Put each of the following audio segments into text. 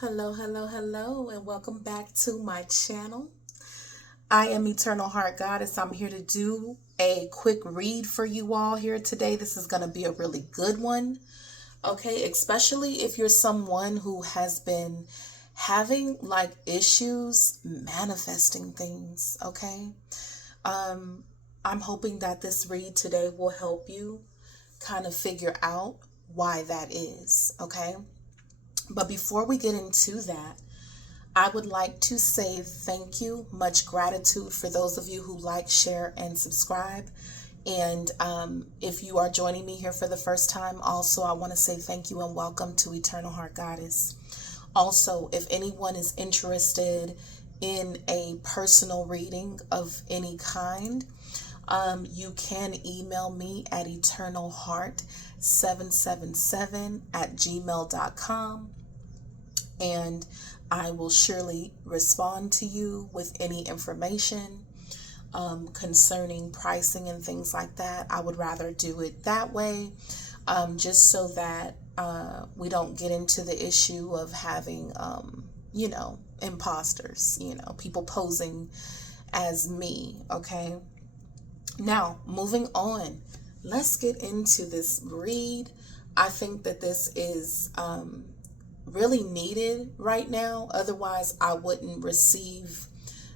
Hello, hello, hello, and welcome back to my channel. I am Eternal Heart Goddess. I'm here to do a quick read for you all here today. This is going to be a really good one, okay? Especially if you're someone who has been having like issues manifesting things, okay? I'm hoping that this read today will help you kind of figure out why that is, okay? But before we get into that, I would like to say thank you, much gratitude for those of you who like, share, and subscribe. And if you are joining me here for the first time, also I want to say thank you and welcome to Eternal Heart Goddess. Also, if anyone is interested in a personal reading of any kind, you can email me at eternalheart777@gmail.com, and I will surely respond to you with any information concerning pricing and things like that. I would rather do it that way, just so that we don't get into the issue of having, imposters, people posing as me, okay? Now, moving on, let's get into this read. I think that this is really needed right now. Otherwise, I wouldn't receive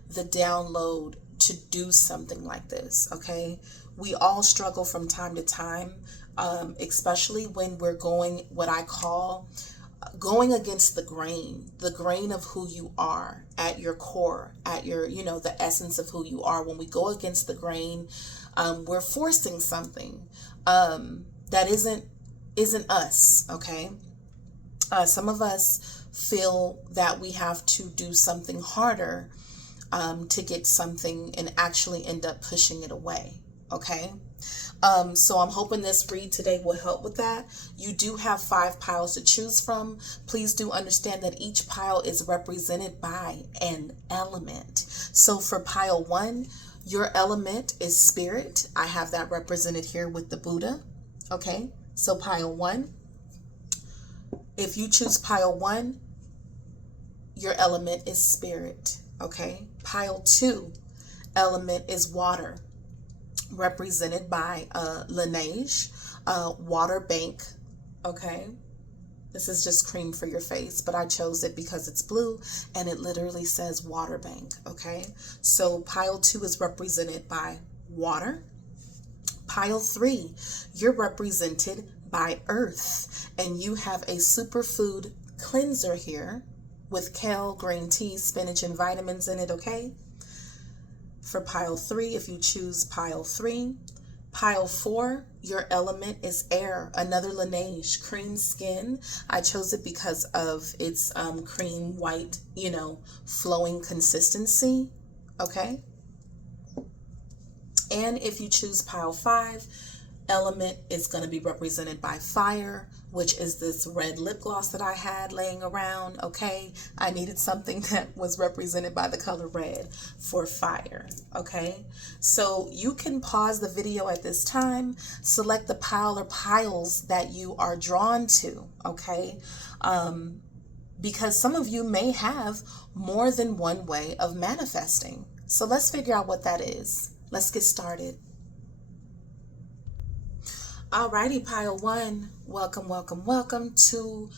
the download to do something like this, okay? We all struggle from time to time, especially when we're going what I call going against the grain of who you are at your core, at your, the essence of who you are. When we go against the grain, we're forcing something that isn't us, okay? Some of us feel that we have to do something harder to get something and actually end up pushing it away, okay? So I'm hoping this read today will help with that. You do have 5 piles to choose from. Please do understand that each pile is represented by an element. So for pile 1, your element is spirit. I have that represented here with the Buddha, okay? So pile 1, if you choose pile 1, your element is spirit, okay? Pile 2, element is water, represented by Laneige, water bank, okay? This is just cream for your face, but I chose it because it's blue and it literally says water bank, okay? So pile 2 is represented by water. Pile 3, you're represented by earth, and you have a superfood cleanser here with kale, green tea, spinach, and vitamins in it, okay? For pile 3, if you choose pile 3. Pile 4, your element is air, another Laneige, cream skin. I chose it because of its cream white, flowing consistency, okay? And if you choose pile 5, element is going to be represented by fire, which is this red lip gloss that I had laying around, okay? I needed something that was represented by the color red for fire, okay? So you can pause the video at this time, select the pile or piles that you are drawn to, okay? Because some of you may have more than one way of manifesting. So let's figure out what that is. Let's get started. Alrighty, pile 1, welcome, welcome, welcome to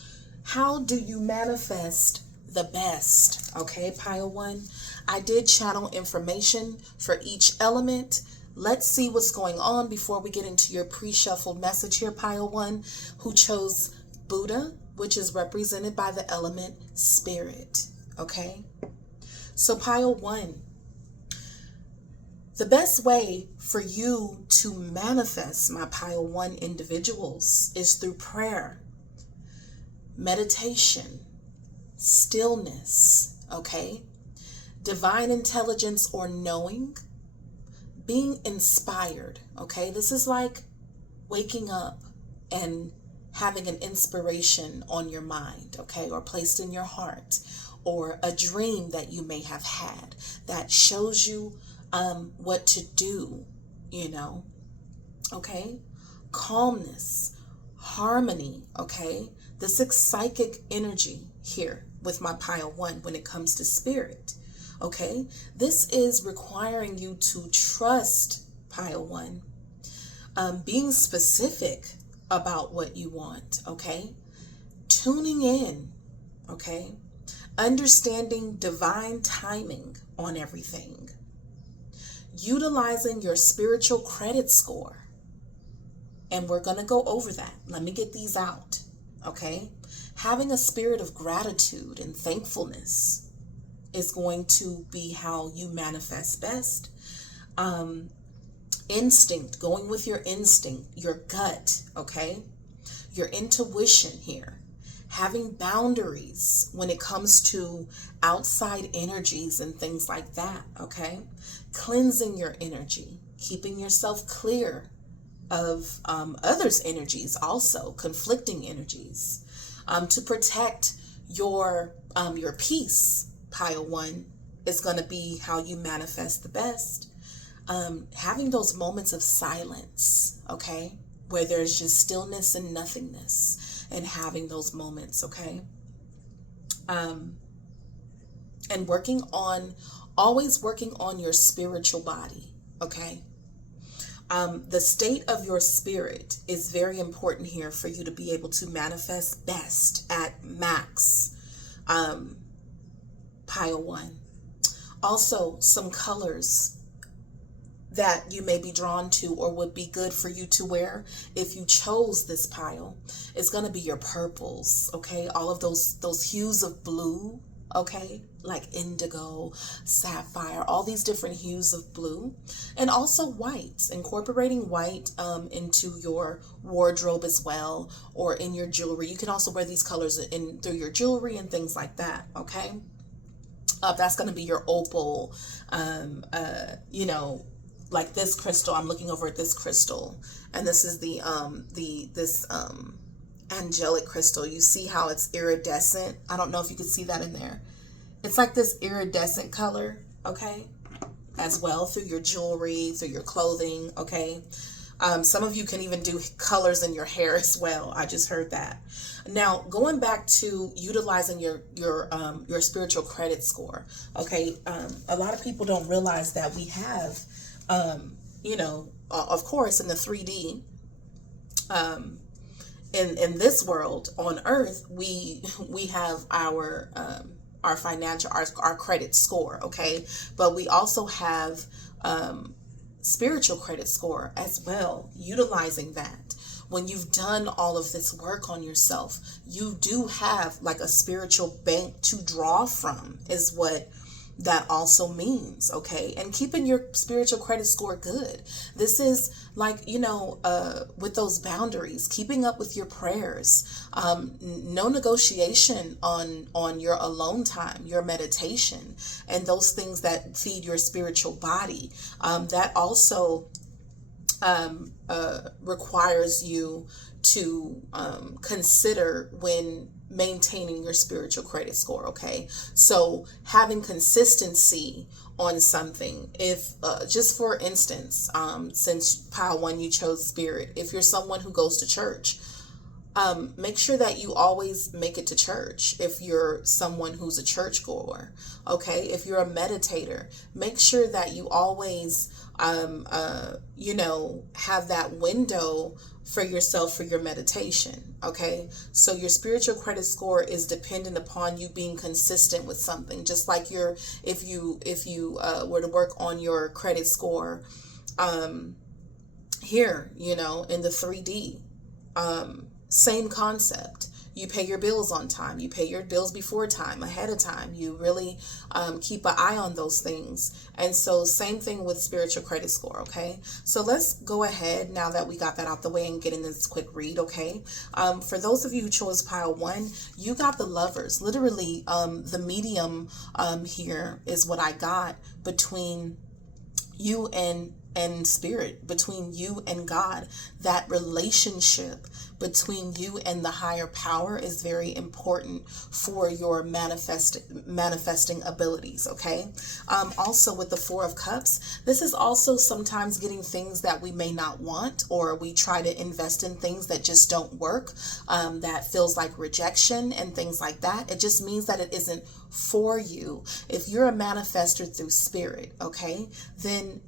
how do you manifest the best, okay, pile 1. I did channel information for each element. Let's see what's going on before we get into your pre-shuffled message here, pile 1, who chose Buddha, which is represented by the element spirit, okay? So pile 1, the best way for you to manifest, my pile 1 individuals, is through prayer, meditation, stillness, okay? Divine intelligence or knowing, being inspired, okay? This is like waking up and having an inspiration on your mind, okay? Or placed in your heart, or a dream that you may have had that shows you what to do, okay? Calmness, harmony, okay? This is psychic energy here with my pile 1 when it comes to spirit. Okay, this is requiring you to trust, pile 1, being specific about what you want. Okay, tuning in. Okay, understanding divine timing on everything, utilizing your spiritual credit score. And we're going to go over that. Let me get these out. Okay, having a spirit of gratitude and thankfulness is going to be how you manifest best. Instinct, going with your instinct, your gut, okay? Your intuition here. Having boundaries when it comes to outside energies and things like that, okay? Cleansing your energy, keeping yourself clear of others' energies, also conflicting energies, to protect your peace. Pile 1 is going to be how you manifest the best. Having those moments of silence, okay, where there's just stillness and nothingness, and having those moments, okay, and always working on your spiritual body, okay. The state of your spirit is very important here for you to be able to manifest best at max. Pile 1. Also, some colors that you may be drawn to or would be good for you to wear if you chose this pile is going to be your purples, okay? All of those hues of blue, okay? Like indigo, sapphire, all these different hues of blue. And also whites, incorporating white into your wardrobe as well, or in your jewelry. You can also wear these colors through your jewelry and things like that, okay? That's going to be your opal, like this crystal. I'm looking over at this crystal, and this is this angelic crystal. You see how it's iridescent? I don't know if you could see that in there. It's like this iridescent color, okay, as well, through your jewelry, through your clothing, okay. Some of you can even do colors in your hair as well. I just heard that. Now, going back to utilizing your spiritual credit score, okay. A lot of people don't realize that we have, of course, in the 3D, in this world on Earth, we have our financial, our credit score, okay, but we also have spiritual credit score as well. Utilizing that, when you've done all of this work on yourself, you do have like a spiritual bank to draw from, is what that also means, okay? And keeping your spiritual credit score good. This is like, with those boundaries, keeping up with your prayers, no negotiation on your alone time, your meditation, and those things that feed your spiritual body. That also requires you to consider when maintaining your spiritual credit score, okay? So having consistency on something, if just for instance, since pile 1 you chose spirit, if you're someone who goes to church, make sure that you always make it to church. If you're someone who's a churchgoer, okay, if you're a meditator, make sure that you always have that window for yourself for your meditation, okay? So your spiritual credit score is dependent upon you being consistent with something. Just like if you were to work on your credit score here, in the 3D, same concept. You pay your bills on time. You pay your bills before time, ahead of time. You really keep an eye on those things. And so same thing with spiritual credit score, okay? So let's go ahead now that we got that out the way and get in this quick read, okay? For those of you who chose pile 1, you got the Lovers. Literally, the medium here is what I got between you and and spirit, between you and God. That relationship between you and the higher power is very important for your manifesting abilities. Okay. Also with the Four of Cups, this is also sometimes getting things that we may not want, or we try to invest in things that just don't work, that feels like rejection and things like that. It just means that it isn't for you. If you're a manifester through spirit, okay, then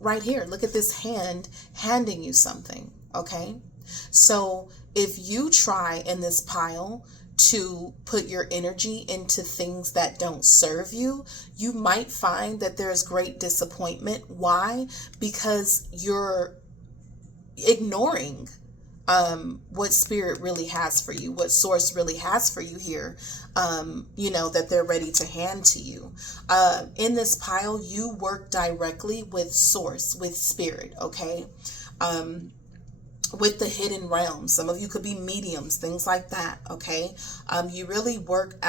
right here, look at this hand handing you something. Okay. So if you try in this pile to put your energy into things that don't serve you, you might find that there's great disappointment. Why? Because you're ignoring what spirit really has for you, what source really has for you here, that they're ready to hand to you. In this pile, you work directly with source, with spirit, okay? With the hidden realms. Some of you could be mediums, things like that, okay? You really work,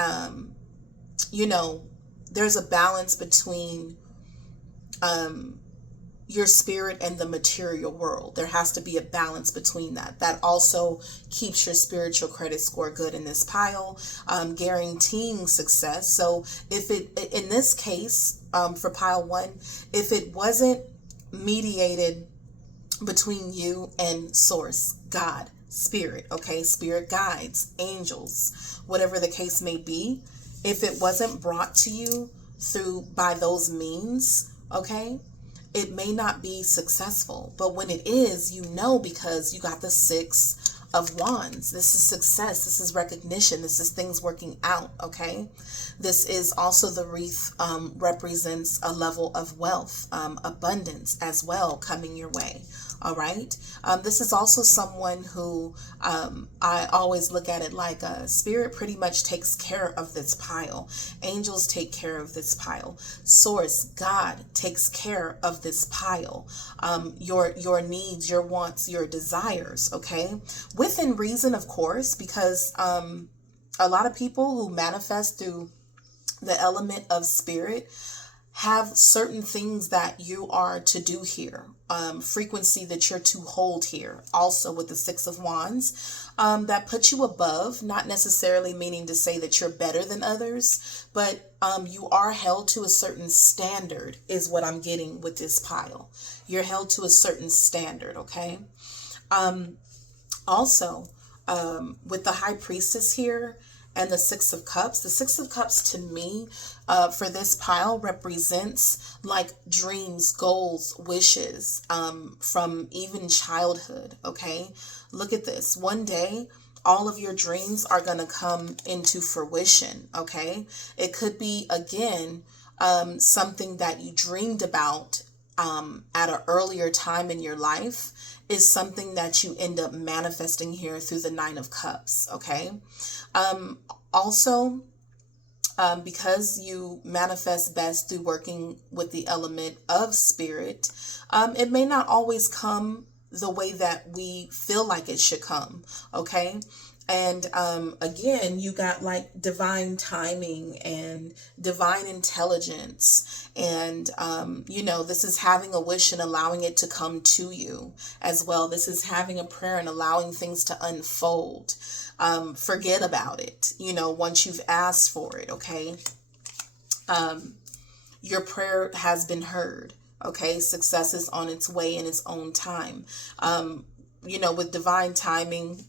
there's a balance between your spirit and the material world. There has to be a balance between that. That also keeps your spiritual credit score good in this pile, guaranteeing success. So if in this case, for pile 1, if it wasn't mediated between you and source, God, spirit, okay, spirit guides, angels, whatever the case may be, if it wasn't brought to you by those means, okay, it may not be successful. But when it is, because you got the Six of Wands. This is success. This is recognition. This is things working out, okay? This is also the wreath represents a level of wealth, abundance as well coming your way. All right. This is also someone who I always look at it like spirit pretty much takes care of this pile. Angels take care of this pile. Source, God, takes care of this pile. Your needs, your wants, your desires. Okay. Within reason, of course, because a lot of people who manifest through the element of spirit have certain things that you are to do here, frequency that you're to hold here. Also with the Six of Wands, that puts you above, not necessarily meaning to say that you're better than others, but you are held to a certain standard is what I'm getting with this pile. You're held to a certain standard, okay? Also, with the High Priestess here, and the Six of Cups. The Six of Cups to me, for this pile, represents like dreams, goals, wishes, from even childhood, okay? Look at this. One day, all of your dreams are going to come into fruition, okay? It could be, again, something that you dreamed about at an earlier time in your life is something that you end up manifesting here through the Nine of Cups, okay? Also, because you manifest best through working with the element of spirit, it may not always come the way that we feel like it should come, okay? And again, you got like divine timing and divine intelligence. And, this is having a wish and allowing it to come to you as well. This is having a prayer and allowing things to unfold. Forget about it, once you've asked for it, okay? Your prayer has been heard, okay? Success is on its way in its own time. With divine timing,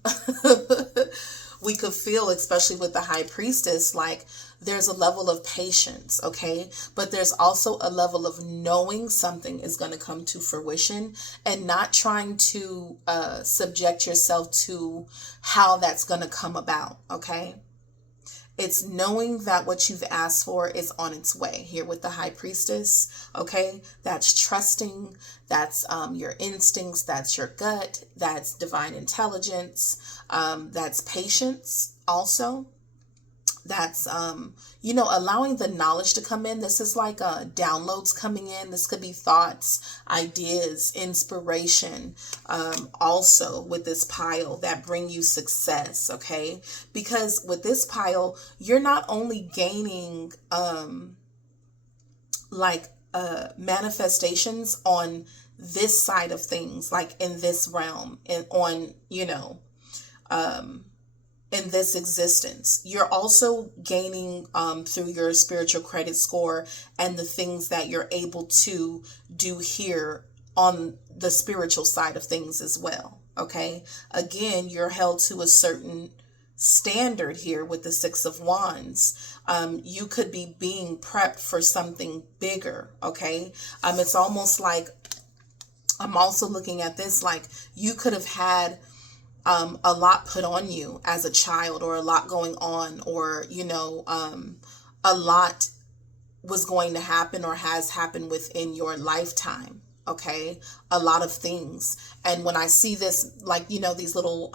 we could feel, especially with the High Priestess, like there's a level of patience, okay? But there's also a level of knowing something is going to come to fruition and not trying to subject yourself to how that's going to come about, okay? It's knowing that what you've asked for is on its way here with the High Priestess, okay? That's trusting, that's your instincts, that's your gut, that's divine intelligence, that's patience also. That's, allowing the knowledge to come in. This is like downloads coming in. This could be thoughts, ideas, inspiration, also with this pile that bring you success, okay? Because with this pile, you're not only gaining manifestations on this side of things, like in this realm and on, in this existence. You're also gaining through your spiritual credit score and the things that you're able to do here on the spiritual side of things as well. Okay. Again, you're held to a certain standard here with the Six of Wands. You could be being prepped for something bigger. Okay. It's almost like, I'm also looking at this like you could have had a lot put on you as a child, or a lot going on, or, a lot was going to happen or has happened within your lifetime. Okay. A lot of things. And when I see this, like, these little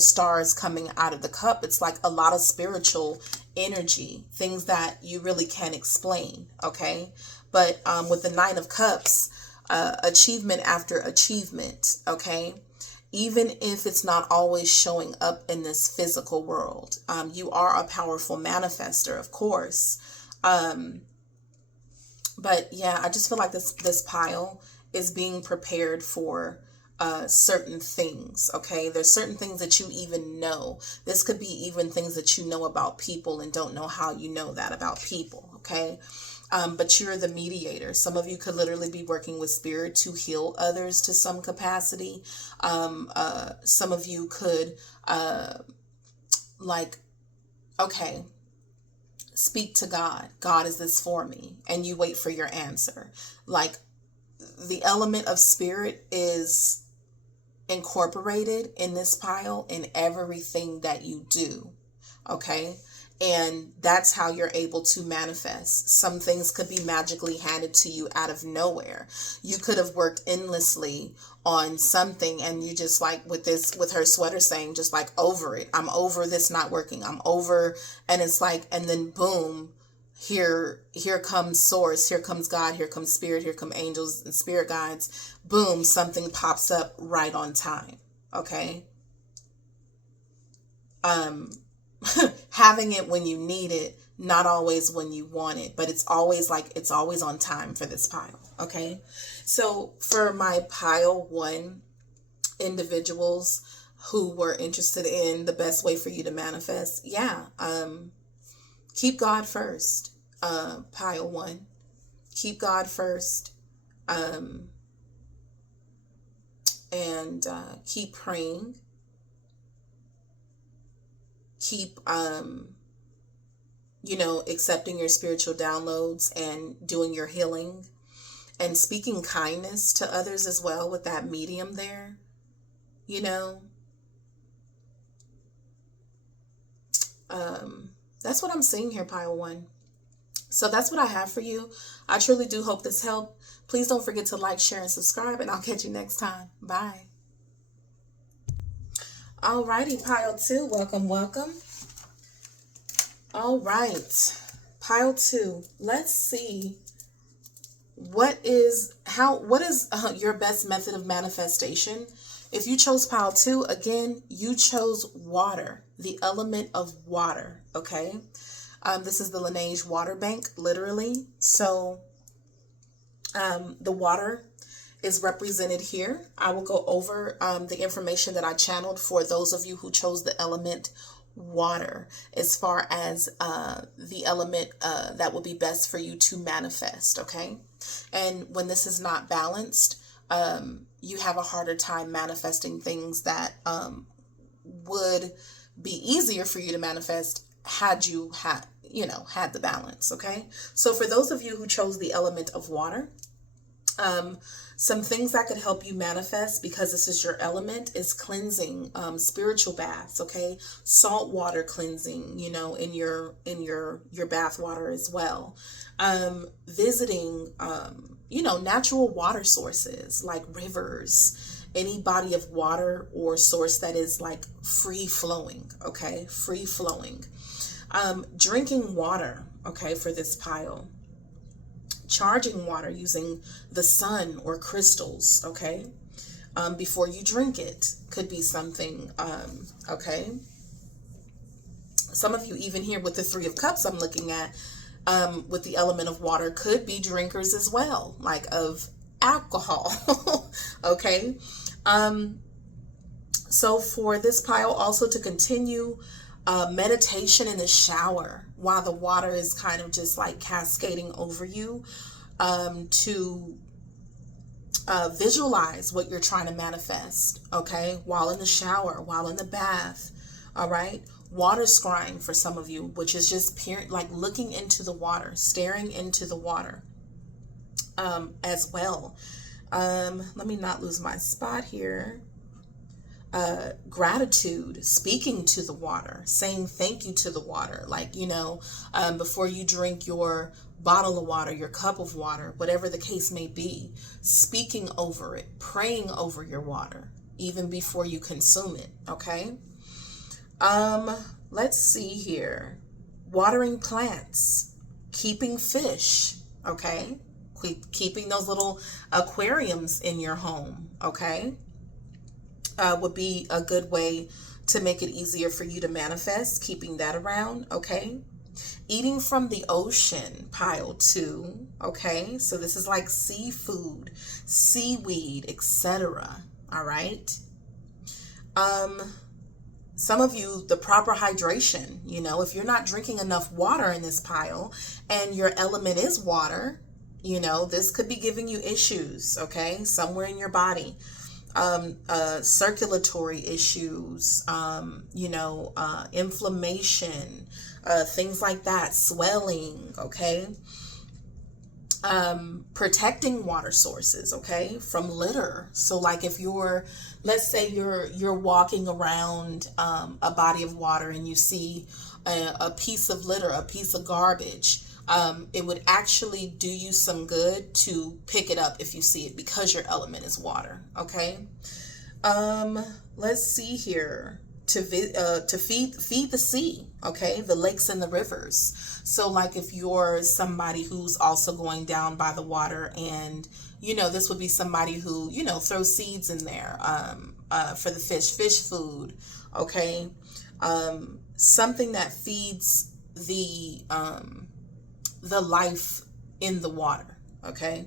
stars coming out of the cup, it's like a lot of spiritual energy, things that you really can't explain. Okay. But with the Nine of Cups, achievement after achievement. Okay. Even if it's not always showing up in this physical world, you are a powerful manifester, of course. But yeah, I just feel like this pile is being prepared for certain things. Okay, there's certain things that you even know. This could be even things that you know about people and don't know how you know that about people. Okay. But you're the mediator. Some of you could literally be working with spirit to heal others to some capacity. Some of you could, okay, speak to God. God, is this for me? And you wait for your answer. Like, the element of spirit is incorporated in this pile in everything that you do. Okay. And that's how you're able to manifest. Some things could be magically handed to you out of nowhere. You could have worked endlessly on something and you just like with her sweater saying, just like over it. I'm over this not working. I'm over. And it's like, and then boom, here comes source. Here comes God. Here comes spirit. Here come angels and spirit guides. Boom, something pops up right on time. Okay. Having it when you need it, not always when you want it, but it's always on time for this pile. Okay. So for my pile 1 individuals who were interested in the best way for you to manifest. Yeah. Keep God first. Pile 1, keep God first. And keep praying. Keep, accepting your spiritual downloads and doing your healing and speaking kindness to others as well with that medium there, that's what I'm seeing here, pile 1. So that's what I have for you. I truly do hope this helped. Please don't forget to like, share, and subscribe, and I'll catch you next time. Bye. Alrighty, pile 2, welcome. All right, pile 2. Let's see what is your best method of manifestation. If you chose pile 2, again, you chose water, the element of water. Okay, this is the Lineage water bank, literally. So, the water is represented here. I will go over the information that I channeled for those of you who chose the element water, as far as the element that will be best for you to manifest. Okay. And when this is not balanced, you have a harder time manifesting things that would be easier for you to manifest had you had the balance. Okay. So for those of you who chose the element of water, some things that could help you manifest, because this is your element, is cleansing, spiritual baths. Okay. Salt water cleansing, in your bath water as well. Visiting, natural water sources like rivers, any body of water or source that is like free flowing. Okay. Free flowing. Drinking water. Okay. For this pile. Charging water using the sun or crystals. Okay. Before you drink it could be something. Okay. Some of you even here with the 3 of Cups I'm looking at, with the element of water, could be drinkers as well, like of alcohol. Okay. So for this pile, also to continue meditation in the shower while the water is kind of just like cascading over you, to visualize what you're trying to manifest, okay, while in the shower, while in the bath. All right. Water scrying for some of you, which is just like looking into the water, staring into the water, as well. Let me not lose my spot here. Gratitude, speaking to the water, saying thank you to the water. Like, before you drink your bottle of water, your cup of water, whatever the case may be, speaking over it, praying over your water, even before you consume it. Okay. Let's see here. Watering plants, keeping fish. Okay. Keeping those little aquariums in your home. Okay. Would be a good way to make it easier for you to manifest, keeping that around. Okay. Eating from the ocean, pile 2. Okay. So this is like seafood, seaweed, etc. All right. Some of you, the proper hydration, if you're not drinking enough water in this pile and your element is water, this could be giving you issues. Okay. Somewhere in your body. Circulatory issues, inflammation, things like that, swelling. Okay. Protecting water sources, okay, from litter. So like if let's say you're walking around a body of water and you see a piece of litter, a piece of garbage, it would actually do you some good to pick it up if you see it, because your element is water. Okay. Let's see here. To feed the sea, okay, the lakes and the rivers. So like if you're somebody who's also going down by the water, and this would be somebody who throws seeds in there for the fish food. Okay. Something that feeds the life in the water. Okay.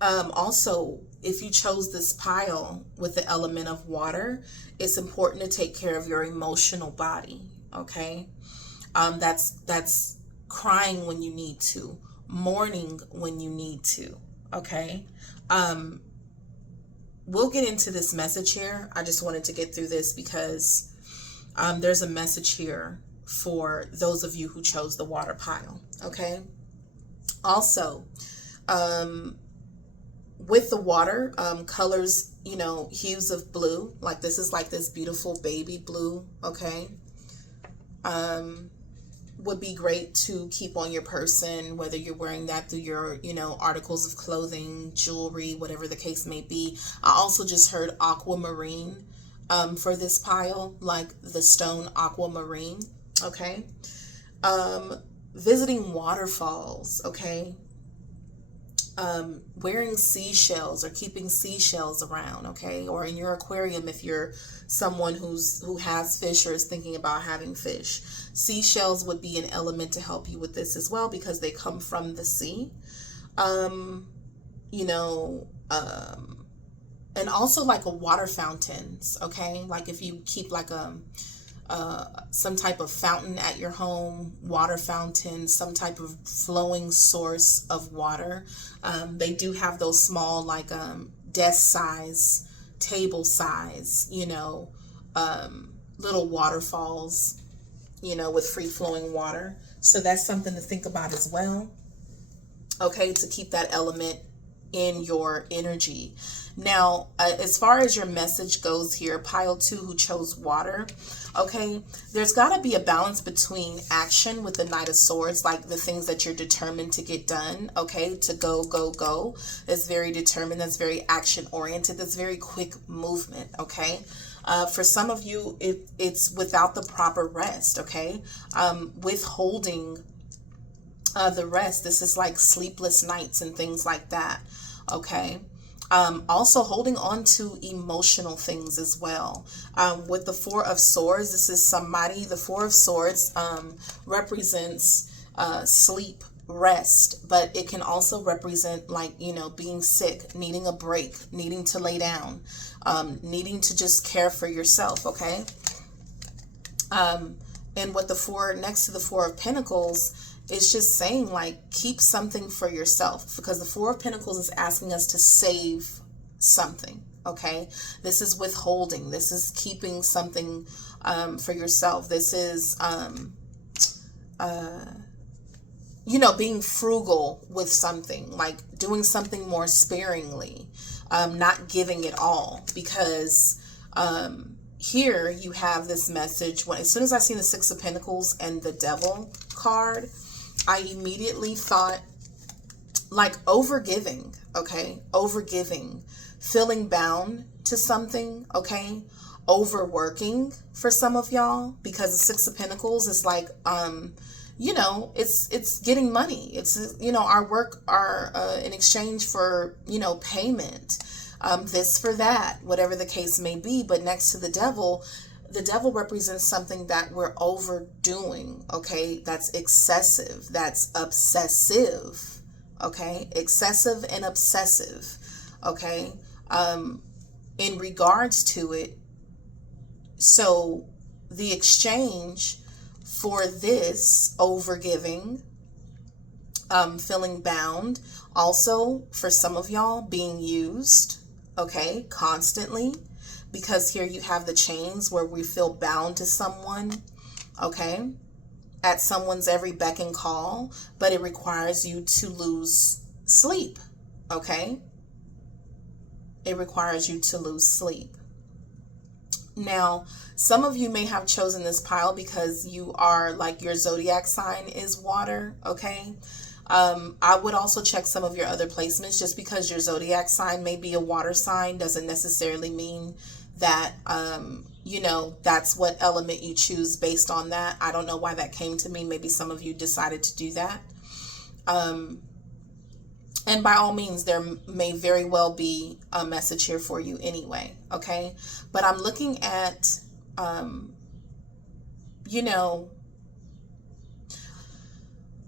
Also, if you chose this pile with the element of water, it's important to take care of your emotional body. Okay. That's crying when you need to, mourning when you need to. Okay. We'll get into this message here. I just wanted to get through this because there's a message here for those of you who chose the water pile. Okay. Also, with the water, colors, hues of blue, like this is like this beautiful baby blue. Okay. Would be great to keep on your person, whether you're wearing that through your, articles of clothing, jewelry, whatever the case may be. I also just heard aquamarine, for this pile, like the stone aquamarine. Okay. Visiting waterfalls. Okay. Wearing seashells or keeping seashells around, okay, or in your aquarium if you're someone who has fish or is thinking about having fish. Seashells would be an element to help you with this as well, because they come from the sea. And also like a water fountains, okay, like if you keep like some type of fountain at your home, water fountain, some type of flowing source of water. They do have those small, like desk size, table size, little waterfalls, with free flowing water. So that's something to think about as well. Okay, to keep that element in your energy. Now, as far as your message goes here, pile 2 who chose water, okay, there's got to be a balance between action with the Knight of Swords, like the things that you're determined to get done, okay, to go. That's very determined, that's very action oriented, that's very quick movement, okay. For some of you, it's without the proper rest, okay, withholding the rest. This is like sleepless nights and things like that, okay. Also holding on to emotional things as well. With the 4 of Swords, this is somebody, the 4 of Swords represents sleep, rest, but it can also represent like, you know, being sick, needing a break, needing to lay down, needing to just care for yourself. Okay. And what the four next to the Four of Pentacles is just saying, like, keep something for yourself, because the Four of Pentacles is asking us to save something. Okay. This is withholding. This is keeping something for yourself. This is, you know, being frugal with something, like doing something more sparingly, not giving it all, because here you have this message. When, as soon as I seen the Six of Pentacles and the Devil card, I immediately thought like overgiving. Okay. Overgiving, feeling bound to something. Okay. Overworking for some of y'all, because the Six of Pentacles is like, you know, it's getting money. It's, you know, our work are in exchange for, you know, payment, this for that, whatever the case may be. But next to the devil represents something that we're overdoing. Okay. That's excessive. That's obsessive. Okay. Excessive and obsessive. Okay. In regards to it. So the exchange for this overgiving, feeling bound, also for some of y'all being used, okay, constantly, because here you have the chains where we feel bound to someone, okay, at someone's every beck and call, but it requires you to lose sleep, okay? It requires you to lose sleep. Now, some of you may have chosen this pile because you are like, your zodiac sign is water, okay? I would also check some of your other placements. Just because your zodiac sign may be a water sign doesn't necessarily mean that, you know, that's what element you choose based on that. I don't know why that came to me. Maybe some of you decided to do that. And by all means, there may very well be a message here for you anyway, okay? But I'm looking at, you know,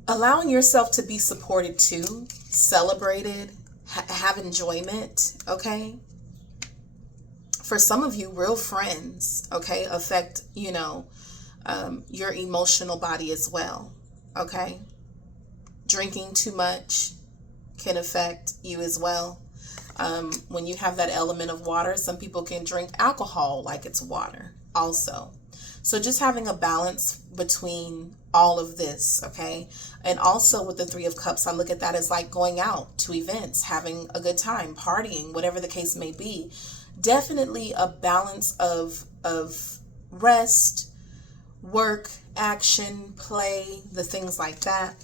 allowing yourself to be supported too, celebrated, have enjoyment, okay? For some of you, real friends, okay, affect, you know, your emotional body as well, okay? Drinking too much can affect you as well. When you have that element of water, some people can drink alcohol like it's water also. So just having a balance between all of this, okay? And also with the Three of Cups, I look at that as like going out to events, having a good time, partying, whatever the case may be. Definitely a balance of rest, work, action, play, the things like that.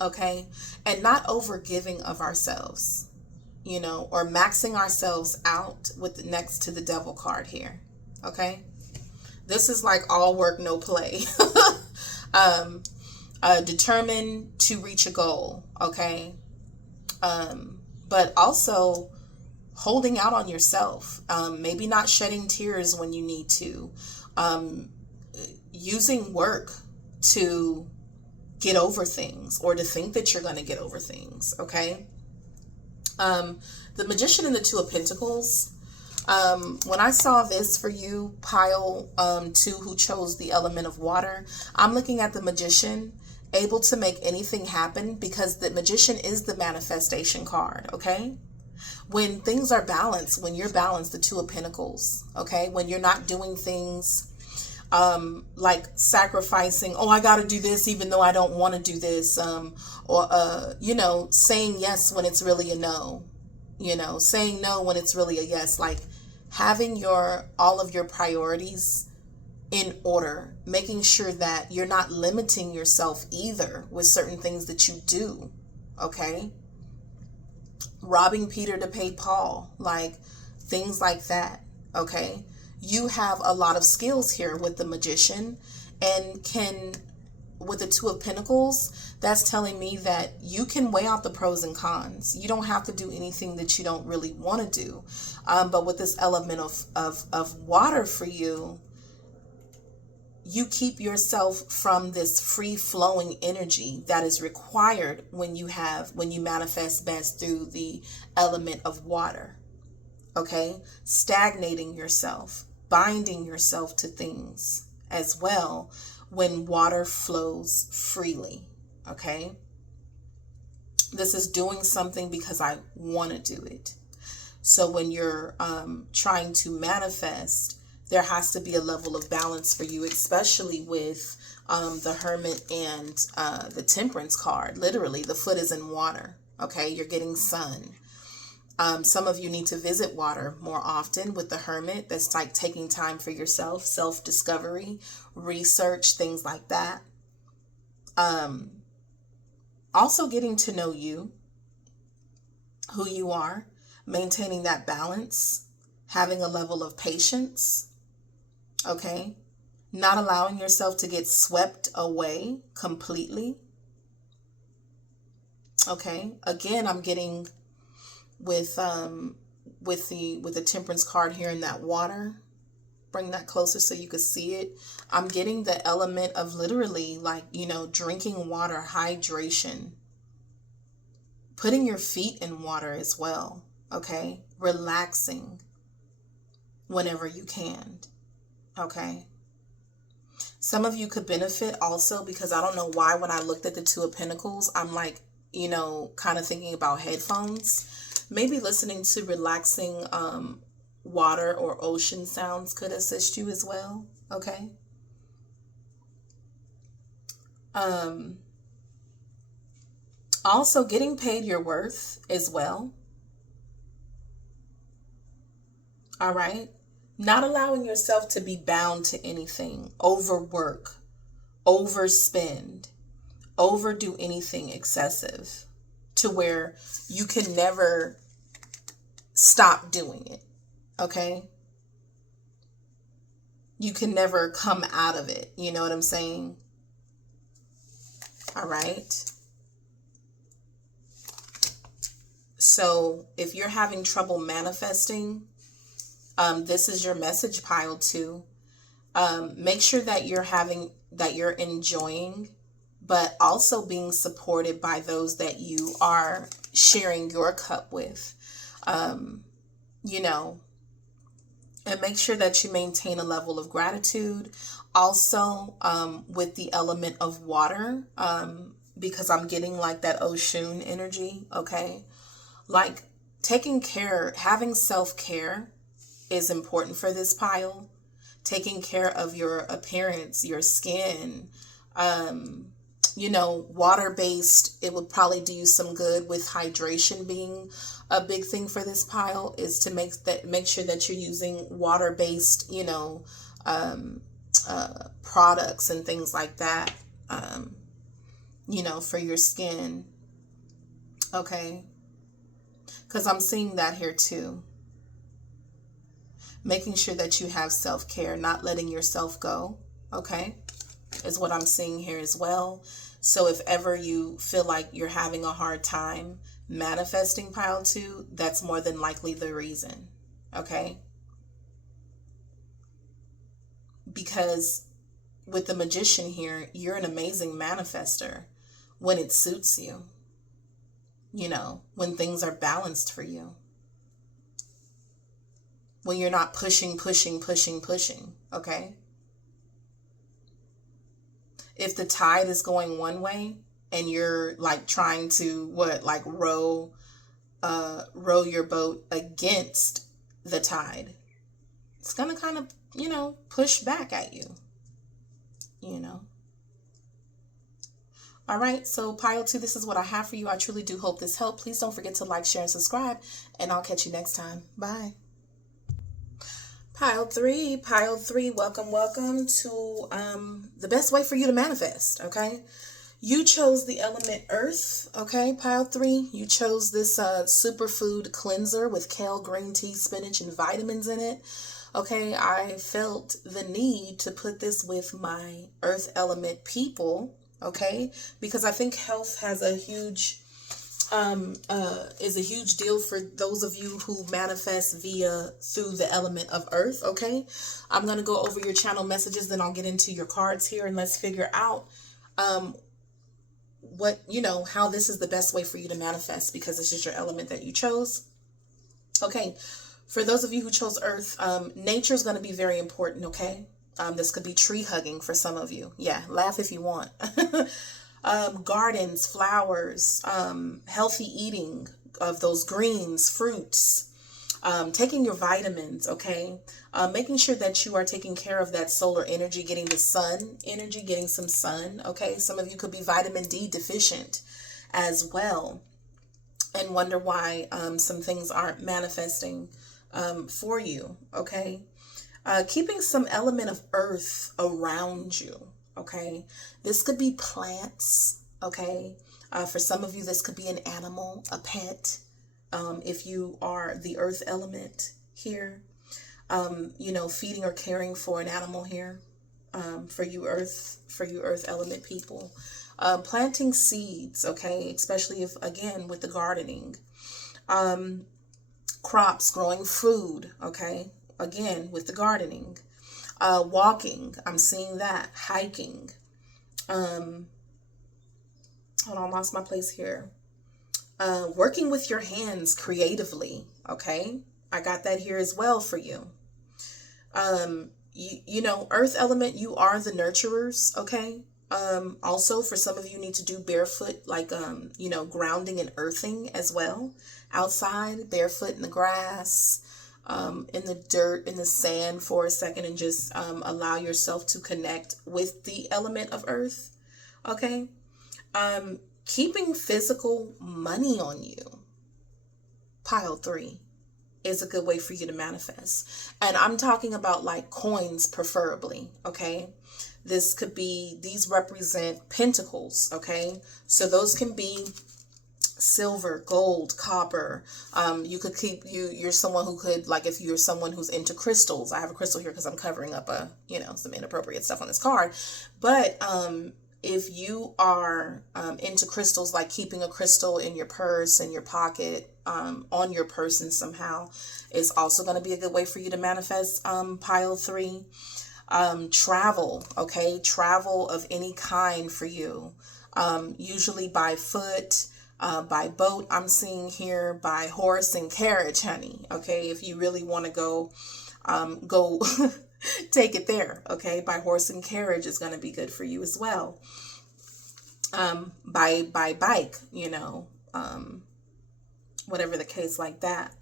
Okay, and not overgiving of ourselves, you know, or maxing ourselves out with the next to the Devil card here. Okay, this is like all work, no play. Determined to reach a goal. Okay, but also holding out on yourself. Maybe not shedding tears when you need to. Using work to get over things, or to think that you're going to get over things, okay? The Magician and the Two of Pentacles. When I saw this for you, pile 2, who chose the element of water, I'm looking at the Magician, able to make anything happen, because the Magician is the manifestation card, okay? When things are balanced, when you're balanced, the Two of Pentacles, okay? When you're not doing things like sacrificing, oh, I got to do this even though I don't want to do this, or you know, saying yes when it's really a no, you know, saying no when it's really a yes, like having all of your priorities in order, making sure that you're not limiting yourself either with certain things that you do, okay? Robbing Peter to pay Paul, like things like that, okay? You have a lot of skills here with the Magician, and with the Two of Pentacles, that's telling me that you can weigh out the pros and cons. You don't have to do anything that you don't really want to do. But with this element of water for you, you keep yourself from this free flowing energy that is required when you manifest best through the element of water. Okay? Stagnating yourself, binding yourself to things as well when water flows freely. Okay? This is doing something because I want to do it. So when you're trying to manifest, there has to be a level of balance for you, especially with the Hermit and the Temperance card. Literally, the foot is in water. Okay, you're getting sun. Some of you need to visit water more often with the Hermit. That's like taking time for yourself, self-discovery, research, things like that. Also getting to know you, who you are, maintaining that balance, having a level of patience, okay? Not allowing yourself to get swept away completely. Okay? Again, I'm getting with the Temperance card here in that water. Bring that closer so you can see it. I'm getting the element of literally like, drinking water, hydration. Putting your feet in water as well. Okay? Relaxing whenever you can. Okay? Some of you could benefit also because I don't know why when I looked at the Two of Pentacles, I'm like, kind of thinking about headphones. Maybe listening to relaxing water or ocean sounds could assist you as well. Okay? Also getting paid your worth as well. All right? Not allowing yourself to be bound to anything, overwork, overspend, overdo anything excessive to where you can never stop doing it. Okay? You can never come out of it. You know what I'm saying? All right. So if you're having trouble manifesting, this is your message, pile 2. Make sure that you're enjoying, but also being supported by those that you are sharing your cup with. And make sure that you maintain a level of gratitude. Also, with the element of water, because I'm getting like that ocean energy, okay? Like taking care, having self-care is important for this pile. Taking care of your appearance, your skin, water-based, it would probably do you some good with hydration being a big thing for this pile, is to make sure that you're using water-based, products and things like that, for your skin. Okay? Because I'm seeing that here too. Making sure that you have self-care, not letting yourself go, okay, is what I'm seeing here as well. So if ever you feel like you're having a hard time manifesting, pile 2, that's more than likely the reason, okay? Because with the Magician here, you're an amazing manifester when it suits you, when things are balanced for you. When you're not pushing, okay? If the tide is going one way and you're like trying to row your boat against the tide, it's gonna kind of, push back at you, All right, so pile 2, this is what I have for you. I truly do hope this helped. Please don't forget to like, share, and subscribe, and I'll catch you next time. Bye. Pile 3, welcome to the best way for you to manifest, okay? You chose the element earth, okay, pile 3. You chose this superfood cleanser with kale, green tea, spinach, and vitamins in it. Okay, I felt the need to put this with my earth element people, okay? Because I think health has a huge is a huge deal for those of you who manifest through the element of earth. Okay, I'm going to go over your channel messages, then I'll get into your cards here, and let's figure out what, how this is the best way for you to manifest, because this is your element that you chose. Okay, for those of you who chose earth, nature is going to be very important. Okay, this could be tree hugging for some of you. Yeah, laugh if you want. Gardens, flowers, healthy eating of those greens, fruits, taking your vitamins, okay? Making sure that you are taking care of that solar energy, getting the sun energy, getting some sun, okay? Some of you could be vitamin D deficient as well and wonder why some things aren't manifesting for you, okay? Keeping some element of earth around you. Okay, this could be plants. Okay, for some of you, this could be an animal, a pet. If you are the earth element here, feeding or caring for an animal here. For you earth element people, planting seeds. Okay, especially if, again, with the gardening, crops, growing food. Okay, again with the gardening. Walking, I'm seeing that. Hiking. Hold on, lost my place here. Working with your hands creatively. Okay, I got that here as well for you. Earth element, you are the nurturers. Okay. Also, for some of you, need to do barefoot, like, grounding and earthing as well. Outside, barefoot in the grass. In the dirt, in the sand for a second, and just allow yourself to connect with the element of earth. Okay. Keeping physical money on you, pile 3, is a good way for you to manifest. And I'm talking about like coins, preferably. Okay. These represent pentacles. Okay. So those can be silver, gold, copper. You could you're someone who could, like, if you're someone who's into crystals. I have a crystal here because I'm covering up some inappropriate stuff on this card. But if you are into crystals, like keeping a crystal in your purse, in your pocket, on your person somehow, is also going to be a good way for you to manifest pile 3. Travel, okay? Travel of any kind for you. Usually by foot, by boat, I'm seeing here, by horse and carriage, honey. Okay, if you really want to go take it there. Okay, by horse and carriage is going to be good for you as well. By bike, whatever the case like that.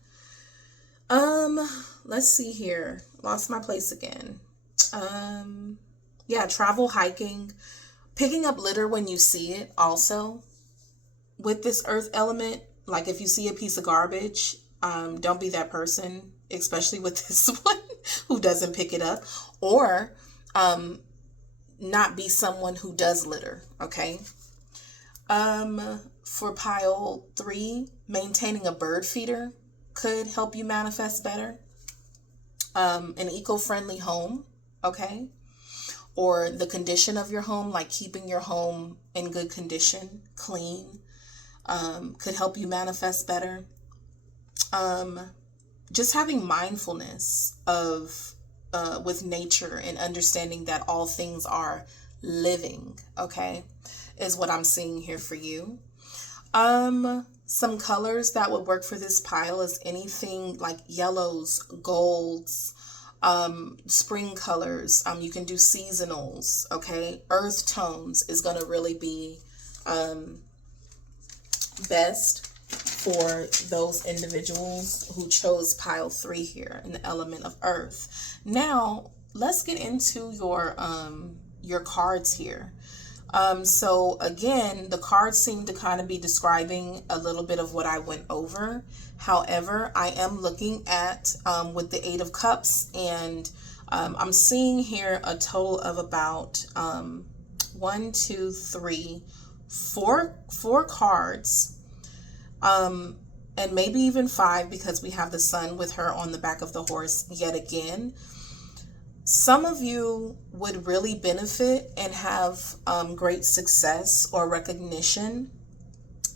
Let's see here. Lost my place again. Travel, hiking, picking up litter when you see it also. With this earth element, like if you see a piece of garbage, don't be that person, especially with this one who doesn't pick it up, or not be someone who does litter. Okay. For pile 3, maintaining a bird feeder could help you manifest better. An eco-friendly home. Okay. Or the condition of your home, like keeping your home in good condition, clean. Could help you manifest better. Just having mindfulness of with nature and understanding that all things are living, okay, is what I'm seeing here for you. Some colors that would work for this pile is anything like yellows, golds, spring colors. You can do seasonals, okay. Earth tones is going to really be best for those individuals who chose pile 3 here in the element of earth. Now let's get into your cards here. So again, the cards seem to kind of be describing a little bit of what I went over. However, I am looking at with the 8 of Cups, and I'm seeing here a total of about 1, 2, 3, 4 cards, and maybe even 5, because we have the sun with her on the back of the horse yet again. Some of you would really benefit and have great success or recognition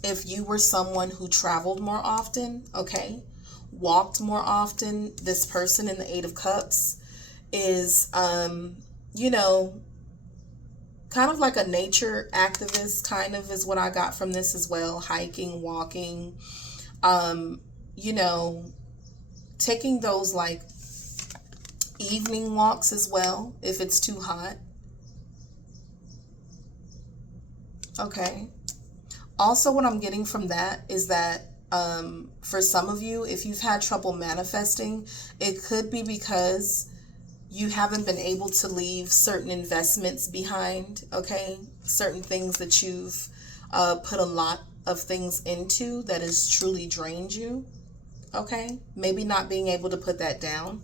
If you were someone who traveled more often, okay, walked more often, this person in the Eight of Cups is, you know, kind of like a nature activist, kind of is what I got from this as well. Hiking, walking, you know, taking those like evening walks as well if it's too hot. Okay. Also, what I'm getting from that is that for some of you, if you've had trouble manifesting, it could be because you haven't been able to leave certain investments behind, okay? Certain things that you've put a lot of things into that has truly drained you, okay? Maybe not being able to put that down,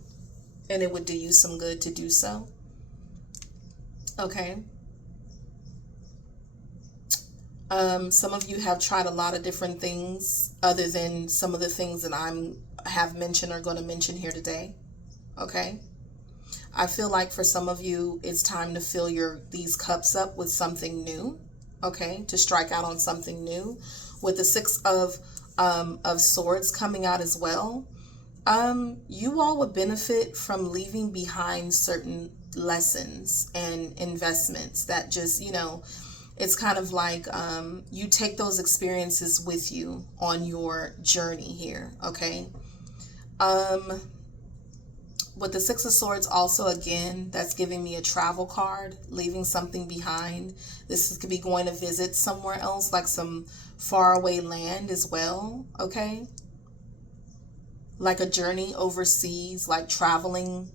and it would do you some good to do so, okay? Some of you have tried a lot of different things other than some of the things that have mentioned or going to mention here today, okay? I feel like for some of you, it's time to fill these cups up with something new, okay? To strike out on something new. With the Six of Swords coming out as well, you all would benefit from leaving behind certain lessons and investments that just, you know, it's kind of like you take those experiences with you on your journey here, okay? With the Six of Swords also, again, that's giving me a travel card, leaving something behind. This could be going to visit somewhere else, like some faraway land as well, okay? Like a journey overseas, like traveling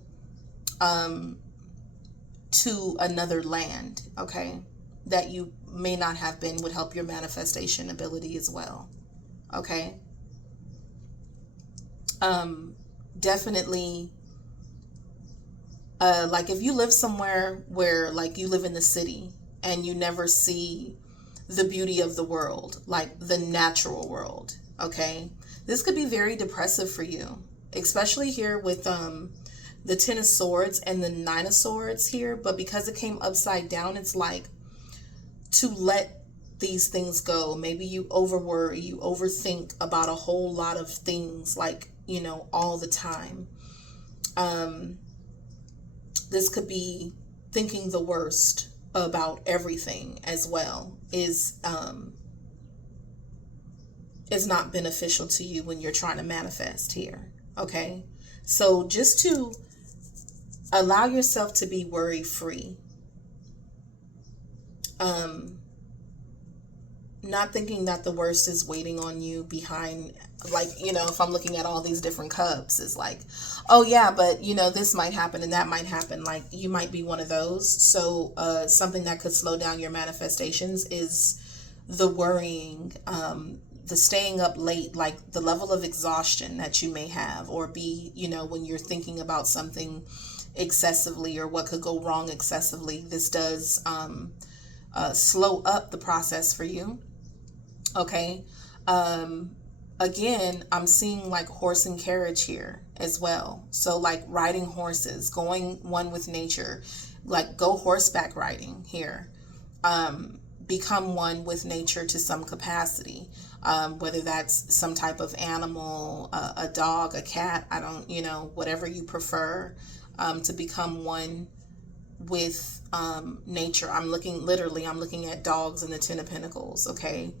to another land, okay? That you may not have been would help your manifestation ability as well, okay? Definitely... like if you live somewhere where like you live in the city and you never see the beauty of the world, like the natural world, okay? This could be very depressive for you, especially here with the Ten of Swords and the Nine of Swords here. But because it came upside down, it's like to let these things go. Maybe you over worry, you overthink about a whole lot of things, like, you know, all the time. This could be thinking the worst about everything as well is not beneficial to you when you're trying to manifest here, okay? So just to allow yourself to be worry-free. Not thinking that the worst is waiting on you behind, like, you know, if I'm looking at all these different cups, is like, oh yeah, but you know, this might happen and that might happen. Like, you might be one of those. So something that could slow down your manifestations is the worrying, the staying up late, like the level of exhaustion that you may have, or be, you know, when you're thinking about something excessively or what could go wrong excessively. This does slow up the process for you. Okay. Again, I'm seeing like horse and carriage here as well. So like riding horses, going one with nature, like go horseback riding here. Become one with nature to some capacity. Whether that's some type of animal, a dog, a cat, I don't, you know, whatever you prefer, to become one with nature. I'm looking at dogs and the Ten of Pentacles, okay?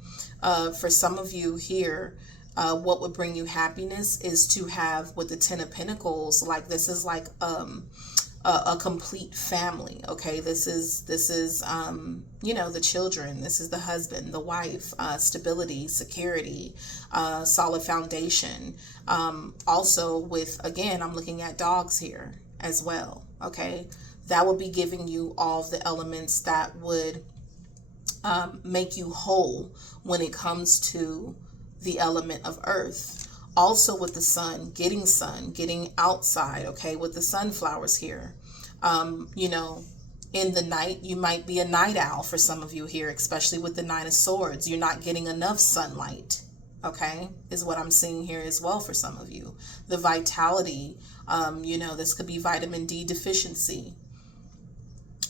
For some of you here, what would bring you happiness is to have with the Ten of Pentacles, like this is like a complete family, okay? This is you know, the children, this is the husband, the wife, stability, security, solid foundation. Also with, again, I'm looking at dogs here as well, okay? That would be giving you all the elements that would make you whole when it comes to the element of earth. Also with the sun, getting outside, okay, with the sunflowers here. You know, in the night, you might be a night owl for some of you here, especially with the Nine of Swords. You're not getting enough sunlight, okay, is what I'm seeing here as well for some of you. The vitality, you know, this could be vitamin D deficiency.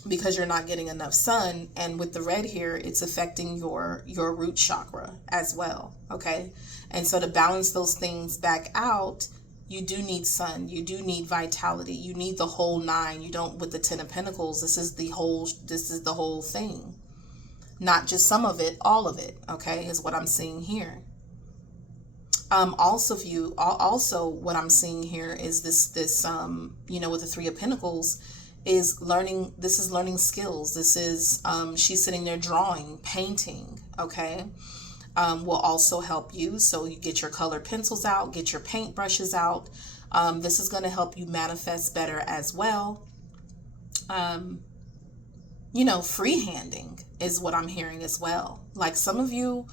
because you're not getting enough sun. And with the red here, it's affecting your root chakra as well. Okay. And so to balance those things back out, you do need sun, you do need vitality, you need the whole nine. You don't, with the 10 of Pentacles, this is the whole thing, not just some of it, all of it. Okay, is what I'm seeing here. Also what I'm seeing here is this you know, with the 3 of Pentacles, is learning. This is learning skills. This is she's sitting there drawing, painting. Okay. Will also help you. So you get your colored pencils out, get your paint brushes out. This is going to help you manifest better as well. You know, freehanding is what I'm hearing as well. Like some of you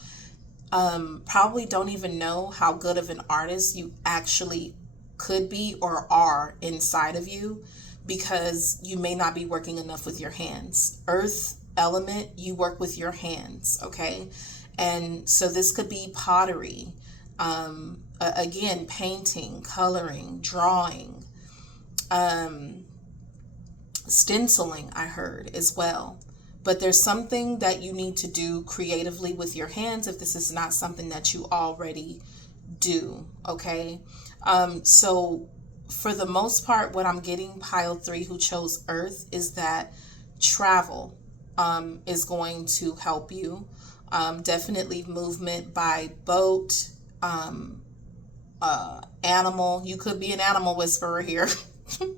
probably don't even know how good of an artist you actually could be or are inside of you, because you may not be working enough with your hands. Earth element, you work with your hands. Okay. And so this could be pottery, again, painting, coloring, drawing, stenciling, I heard as well. But there's something that you need to do creatively with your hands if this is not something that you already do. Okay. So for the most part, what I'm getting, pile 3 who chose Earth, is that travel is going to help you. Definitely movement by boat, animal. You could be an animal whisperer here.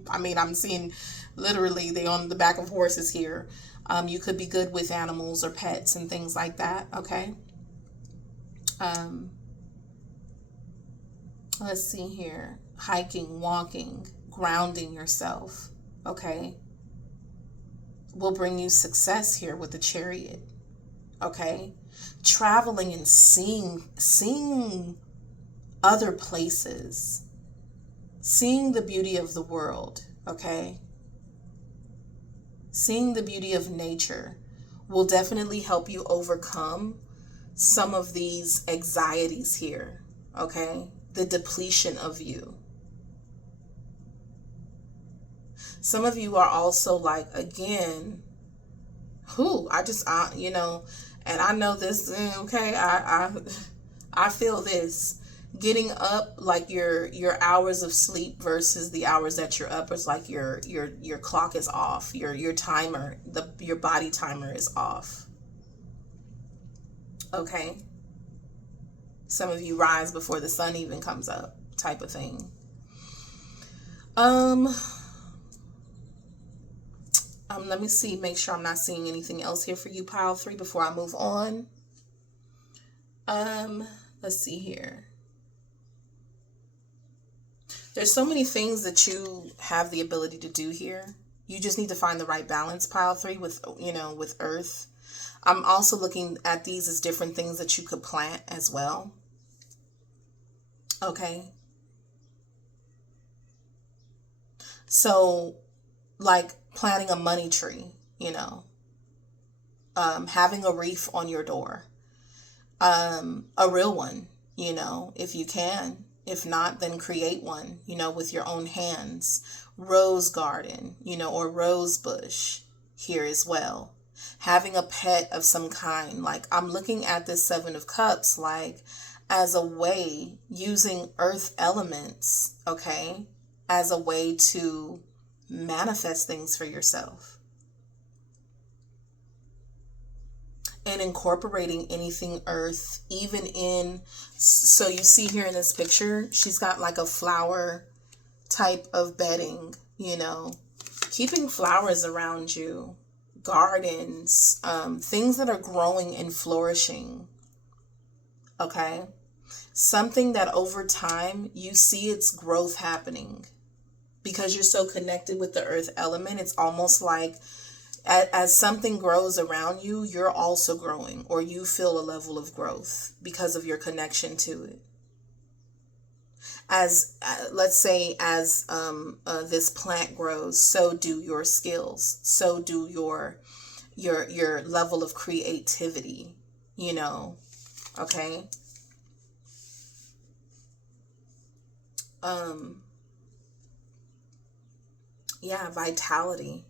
I mean, I'm seeing literally they on the back of horses here. You could be good with animals or pets and things like that. Okay. Let's see here. Hiking, walking, grounding yourself. Okay. Will bring you success here with the Chariot. Okay. Traveling and seeing other places, seeing the beauty of the world. Okay. Seeing the beauty of nature will definitely help you overcome some of these anxieties here. Okay. The depletion of you. Some of you are also like, again, you know, and I know this, okay, I feel this. Getting up, like your hours of sleep versus the hours that you're up, is like your clock is off. Your timer, your body timer is off. Okay. Some of you rise before the sun even comes up, type of thing. Let me see, make sure I'm not seeing anything else here for you, pile 3, before I move on. Let's see here. There's so many things that you have the ability to do here. You just need to find the right balance, pile 3, with, you know, with Earth. I'm also looking at these as different things that you could plant as well. Okay. So, like planting a money tree, you know, having a wreath on your door, a real one, you know, if you can. If not, then create one, you know, with your own hands. Rose garden, you know, or rose bush here as well. Having a pet of some kind. Like, I'm looking at this 7 of Cups, like, as a way, using earth elements, okay, as a way to manifest things for yourself. And incorporating anything earth, even in, so you see here in this picture, she's got like a flower type of bedding, you know, keeping flowers around you, gardens, things that are growing and flourishing. Okay. Something that over time you see its growth happening because you're so connected with the earth element. It's almost like as something grows around you, you're also growing, or you feel a level of growth because of your connection to it. As let's say, as this plant grows, so do your skills, so do your level of creativity, you know. Okay. Yeah, vitality.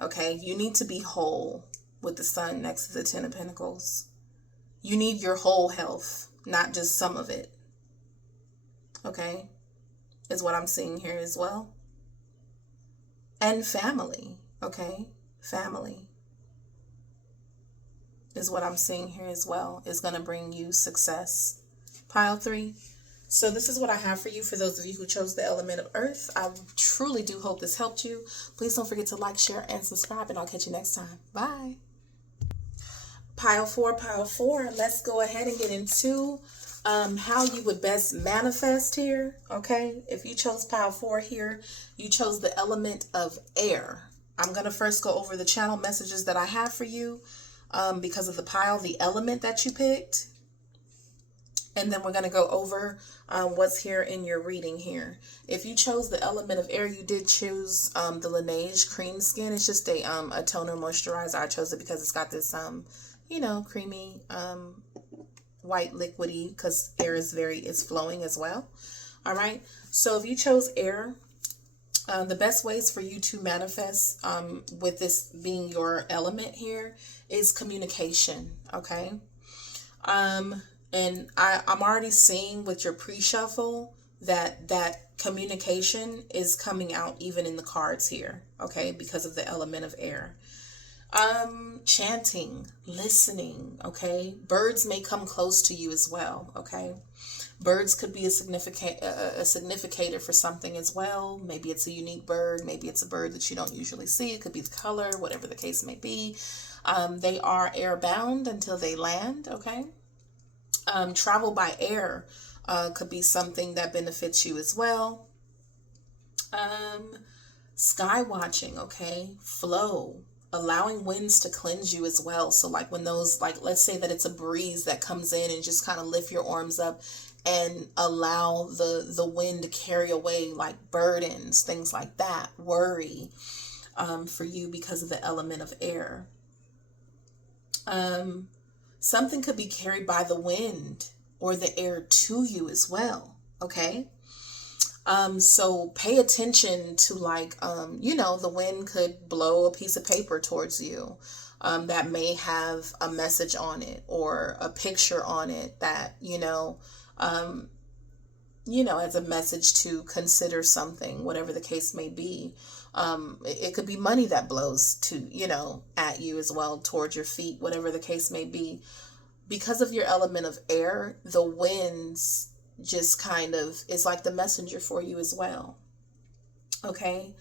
Okay, you need to be whole with the Sun next to the Ten of Pentacles. You need your whole health, not just some of it. Okay, is what I'm seeing here as well. And family, okay? Family is what I'm seeing here as well. Is going to bring you success. Pile 3. So this is what I have for you for those of you who chose the element of earth. I truly do hope this helped you. Please don't forget to like, share, and subscribe, and I'll catch you next time. Bye. Pile 4. Let's go ahead and get into how you would best manifest here. Okay, if you chose pile 4 here, you chose the element of air. I'm going to first go over the channel messages that I have for you because of the pile, the element that you picked. And then we're going to go over what's here in your reading here. If you chose the element of air, you did choose the Laneige Cream Skin. It's just a toner moisturizer. I chose it because it's got this, you know, creamy, white liquidy, because air is it's flowing as well. All right. So if you chose air, the best ways for you to manifest with this being your element here is communication. Okay. And I'm already seeing with your pre-shuffle that communication is coming out even in the cards here. Okay. Because of the element of air. Chanting, listening, okay? Birds may come close to you as well, okay? Birds could be a significator for something as well. Maybe it's a unique bird. Maybe it's a bird that you don't usually see. It could be the color, whatever the case may be. They are airbound until they land, okay? Travel by air could be something that benefits you as well. Sky watching, okay? Flow. Allowing winds to cleanse you as well. So like when those, like, let's say that it's a breeze that comes in and just kind of lift your arms up and allow the wind to carry away like burdens, things like that, worry for you because of the element of air. Something could be carried by the wind or the air to you as well. Okay. So pay attention to like, you know, the wind could blow a piece of paper towards you that may have a message on it or a picture on it that, you know, as a message to consider something, whatever the case may be. It could be money that blows to, you know, at you as well, towards your feet, whatever the case may be. Because of your element of air, the winds just kind of is like the messenger for you as well. Okay.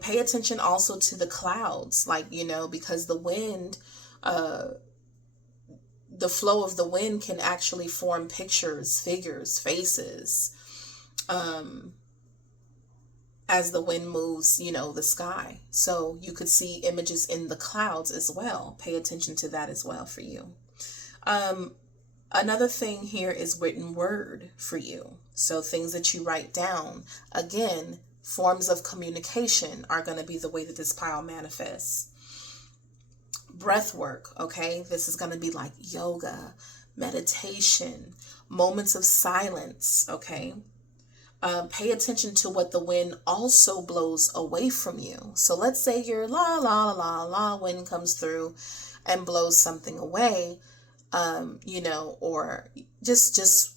Pay attention also to the clouds, like, you know, because the wind, the flow of the wind can actually form pictures, figures, faces, as the wind moves, you know, the sky. So you could see images in the clouds as well. Pay attention to that as well for you. Another thing here is written word for you. So things that you write down, again, forms of communication are going to be the way that this pile manifests. Breath work, okay? This is going to be like yoga, meditation, moments of silence, okay? Pay attention to what the wind also blows away from you. So let's say your la, la, la, la, wind comes through and blows something away. You know, or just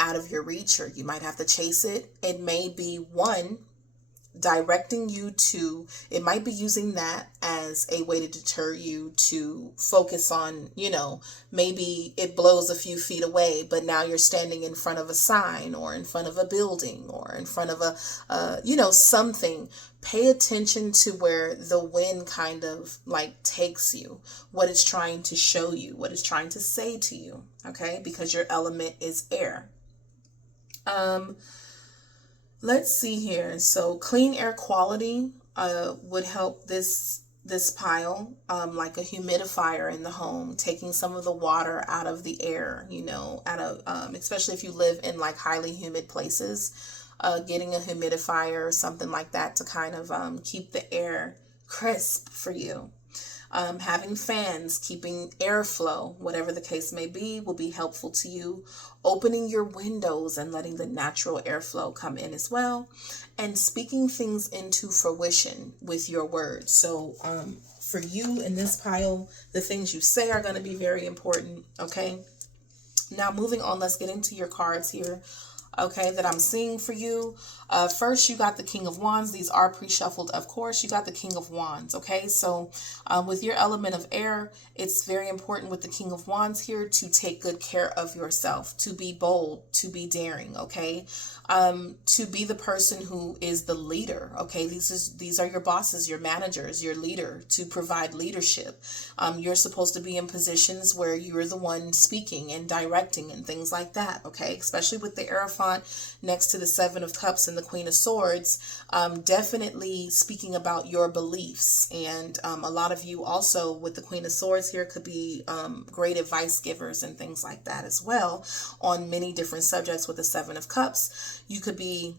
out of your reach, or you might have to chase it. It may be one directing you to, it might be using that as a way to deter you to focus on, you know, maybe it blows a few feet away, but now you're standing in front of a sign or in front of a building or in front of a, you know, something. Pay attention to where the wind kind of like takes you, what it's trying to show you, what it's trying to say to you. Okay. Because your element is air. Let's see here. So clean air quality would help this pile, like a humidifier in the home, taking some of the water out of the air, you know, out of especially if you live in like highly humid places, getting a humidifier or something like that to kind of keep the air crisp for you. Having fans, keeping airflow, whatever the case may be, will be helpful to you. Opening your windows and letting the natural airflow come in as well. And speaking things into fruition with your words. So for you in this pile, the things you say are going to be very important. Okay. Now moving on, let's get into your cards here. Okay, that I'm seeing for you. First, you got the King of Wands. These are pre-shuffled, of course. You got the King of Wands. Okay, so with your element of air, it's very important with the King of Wands here to take good care of yourself, to be bold, to be daring. Okay, to be the person who is the leader. Okay, these are your bosses, your managers, your leader, to provide leadership. You're supposed to be in positions where you're the one speaking and directing and things like that. Okay, especially with the Aerophant next to the Seven of Cups and the Queen of Swords, definitely speaking about your beliefs. And a lot of you also with the Queen of Swords here could be great advice givers and things like that as well on many different subjects with the Seven of Cups. You could be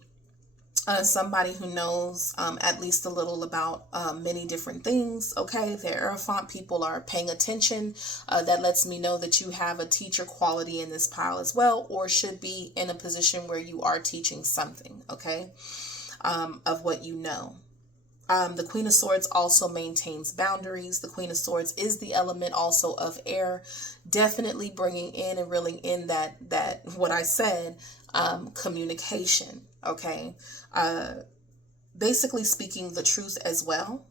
somebody who knows at least a little about many different things. Okay, the Aerophant people are paying attention. That lets me know that you have a teacher quality in this pile as well, or should be in a position where you are teaching something, okay, of what you know. The Queen of Swords also maintains boundaries. The Queen of Swords is the element also of air, definitely bringing in and reeling in that what I said, communication. Okay, basically speaking the truth as well.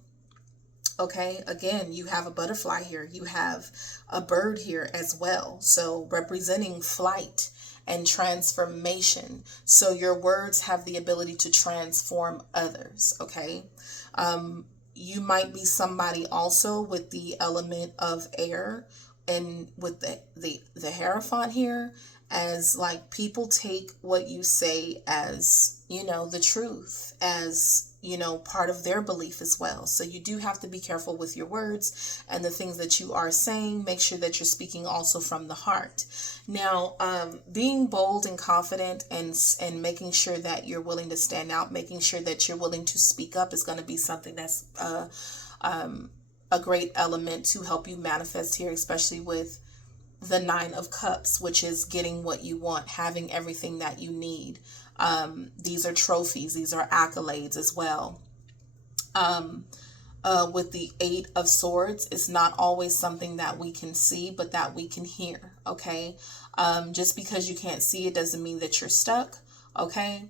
Okay, again, you have a butterfly here, you have a bird here as well, so representing flight and transformation. So your words have the ability to transform others. Okay, you might be somebody also with the element of air and with the Hierophant here, as like people take what you say as, you know, the truth, as, you know, part of their belief as well. So you do have to be careful with your words and the things that you are saying. Make sure that you're speaking also from the heart. Now, being bold and confident and making sure that you're willing to stand out, making sure that you're willing to speak up is going to be something that's a great element to help you manifest here, especially with the Nine of Cups, which is getting what you want, having everything that you need. These are trophies. These are accolades as well. With the Eight of Swords, it's not always something that we can see, but that we can hear. Okay. Just because you can't see it doesn't mean that you're stuck. Okay.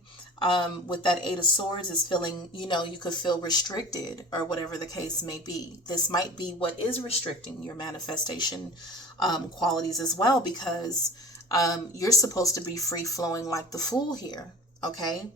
With that Eight of Swords is feeling, you know, you could feel restricted or whatever the case may be. This might be what is restricting your manifestation qualities as well, because you're supposed to be free flowing like the Fool here. Okay,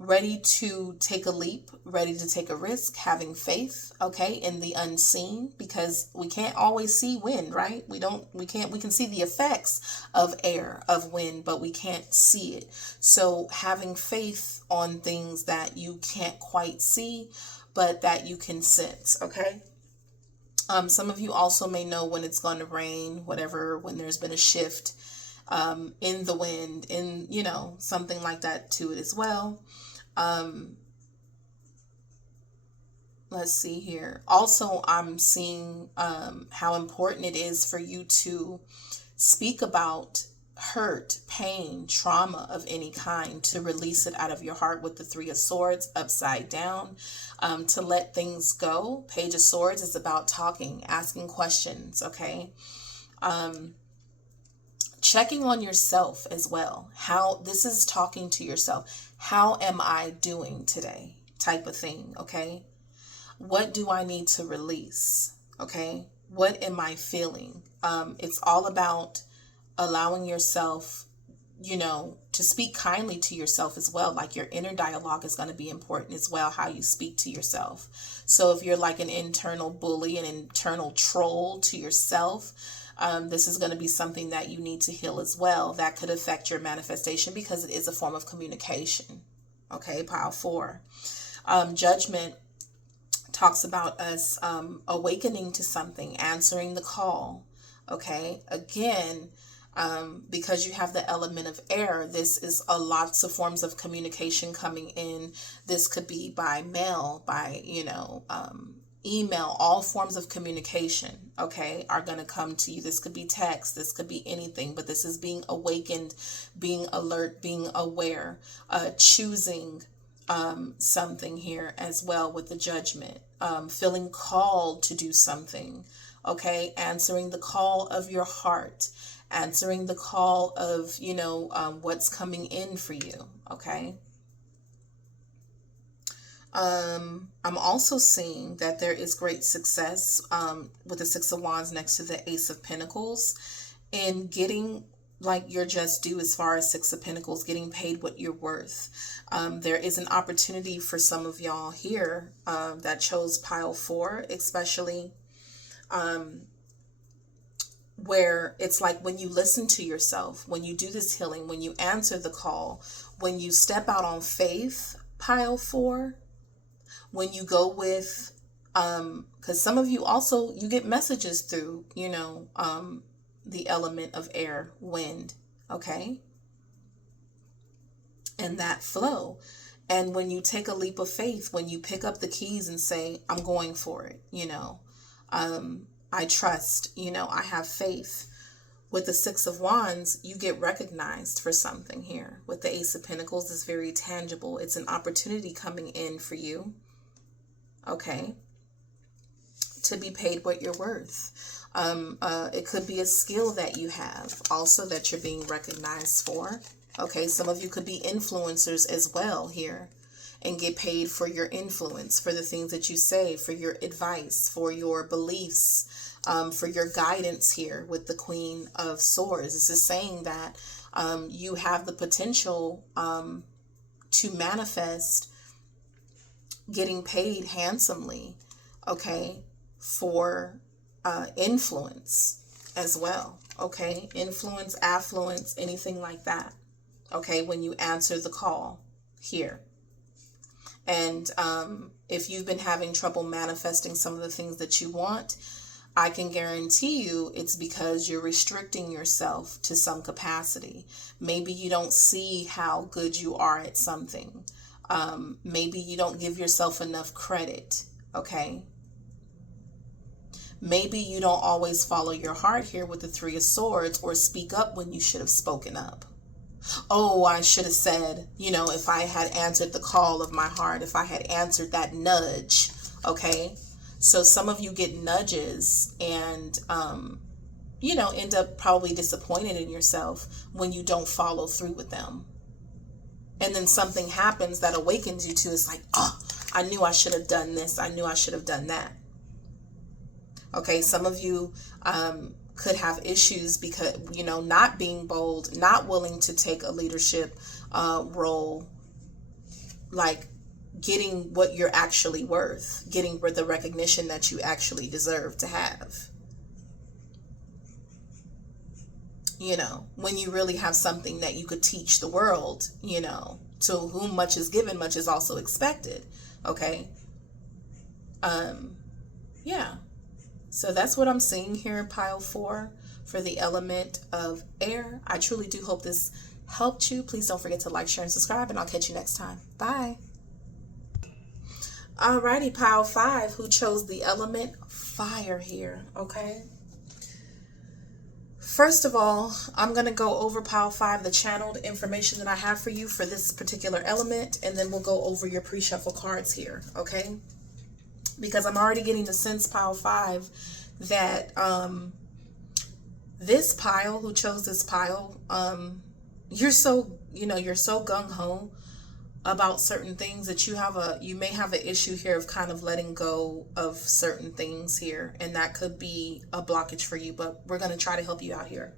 ready to take a leap, ready to take a risk, having faith, okay, in the unseen, because we can't always see wind, right? We can see the effects of air, of wind, but we can't see it. So having faith on things that you can't quite see, but that you can sense, okay? Some of you also may know when it's going to rain, whatever, when there's been a shift in the wind, in, you know, something like that to it as well. Let's see here. Also, I'm seeing how important it is for you to speak about hurt, pain, trauma of any kind, to release it out of your heart with the Three of Swords upside down, to let things go. Page of Swords is about talking, asking questions, okay? Checking on yourself as well. How this is talking to yourself. How am I doing today? Type of thing, okay? What do I need to release? Okay? What am I feeling? It's all about allowing yourself, you know, to speak kindly to yourself as well. Like your inner dialogue is going to be important as well, how you speak to yourself. So if you're like an internal bully, an internal troll to yourself, this is going to be something that you need to heal as well. That could affect your manifestation because it is a form of communication. Okay, pile 4. Judgment talks about us awakening to something, answering the call. Okay, again, because you have the element of air, this is lots of forms of communication coming in. This could be by mail, by, you know, email, all forms of communication, okay, are going to come to you. This could be text, this could be anything, but this is being awakened, being alert, being aware, choosing something here as well with the Judgment, feeling called to do something, okay, answering the call of your heart, answering the call of, what's coming in for you, okay. I'm also seeing that there is great success with the Six of Wands next to the Ace of Pentacles in getting like your just due as far as Six of Pentacles, getting paid what you're worth. There is an opportunity for some of y'all here that chose pile 4, especially where it's like when you listen to yourself, when you do this healing, when you answer the call, when you step out on faith, pile 4, when you go with, because some of you also, you get messages through, the element of air, wind, okay? And that flow. And when you take a leap of faith, when you pick up the keys and say, I'm going for it, I trust, I have faith. With the Six of Wands, you get recognized for something here. With the Ace of Pentacles, it's very tangible. It's an opportunity coming in for you, okay, to be paid what you're worth. It could be a skill that you have also that you're being recognized for. Okay, some of you could be influencers as well here and get paid for your influence, for the things that you say, for your advice, for your beliefs, for your guidance here with the Queen of Swords. This is saying that you have the potential to manifest getting paid handsomely, okay, for influence as well, okay, influence, affluence, anything like that, okay, when you answer the call here. And if you've been having trouble manifesting some of the things that you want, I can guarantee you it's because you're restricting yourself to some capacity. Maybe you don't see how good you are at something. Maybe you don't give yourself enough credit, okay? Maybe you don't always follow your heart here with the Three of Swords, or speak up when you should have spoken up. Oh, I should have said, if I had answered the call of my heart, if I had answered that nudge, okay? So some of you get nudges and, end up probably disappointed in yourself when you don't follow through with them. And then something happens that awakens you to, it's like, oh, I knew I should have done this. I knew I should have done that. Okay, some of you could have issues because, not being bold, not willing to take a leadership role, like getting what you're actually worth, getting the recognition that you actually deserve to have. When you really have something that you could teach the world, to whom much is given, much is also expected. Okay. Yeah. So that's what I'm seeing here in pile 4 for the element of air. I truly do hope this helped you. Please don't forget to like, share, and subscribe, and I'll catch you next time. Bye. Alrighty, pile 5, who chose the element fire here, okay? First of all, I'm going to go over pile 5, the channeled information that I have for you for this particular element, and then we'll go over your pre-shuffle cards here, okay? Because I'm already getting the sense, pile 5, that this pile, who chose this pile, you're so, you're so gung-ho about certain things that you may have an issue here of kind of letting go of certain things here, and that could be a blockage for you, but we're going to try to help you out here.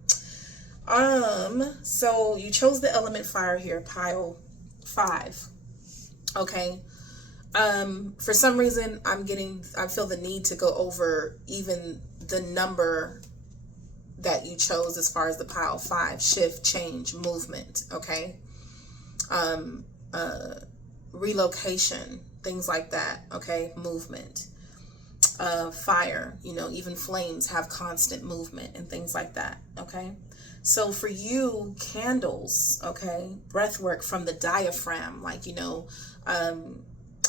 So you chose the element fire here, pile 5, okay? For some reason, I feel the need to go over even the number that you chose as far as the pile 5, shift, change, movement, okay? Relocation, things like that, okay? Movement, fire, even flames have constant movement and things like that, okay? So for you, candles, okay? Breath work from the diaphragm, like,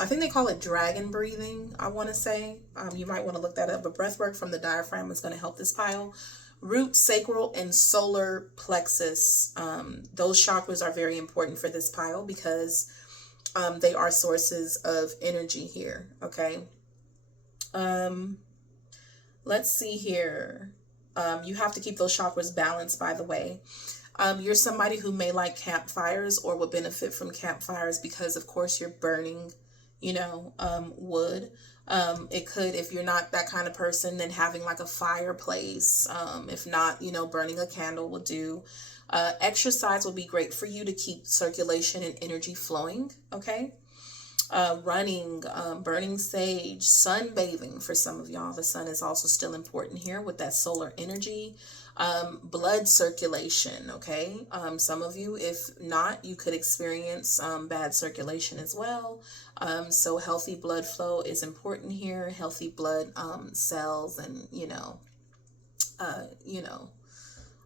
I think they call it dragon breathing, I want to say. You might want to look that up, but breath work from the diaphragm is going to help this pile. Root, sacral, and solar plexus. Those chakras are very important for this pile because they are sources of energy here, okay? Let's see here. You have to keep those chakras balanced, by the way. You're somebody who may like campfires or would benefit from campfires because, of course, you're burning, wood. It could, if you're not that kind of person, then having like a fireplace. If not, burning a candle will do. Exercise will be great for you to keep circulation and energy flowing, okay? Running, burning sage, sunbathing for some of y'all. The sun is also still important here with that solar energy. Blood circulation, okay? Some of you, if not, you could experience bad circulation as well. So healthy blood flow is important here. Healthy blood cells and,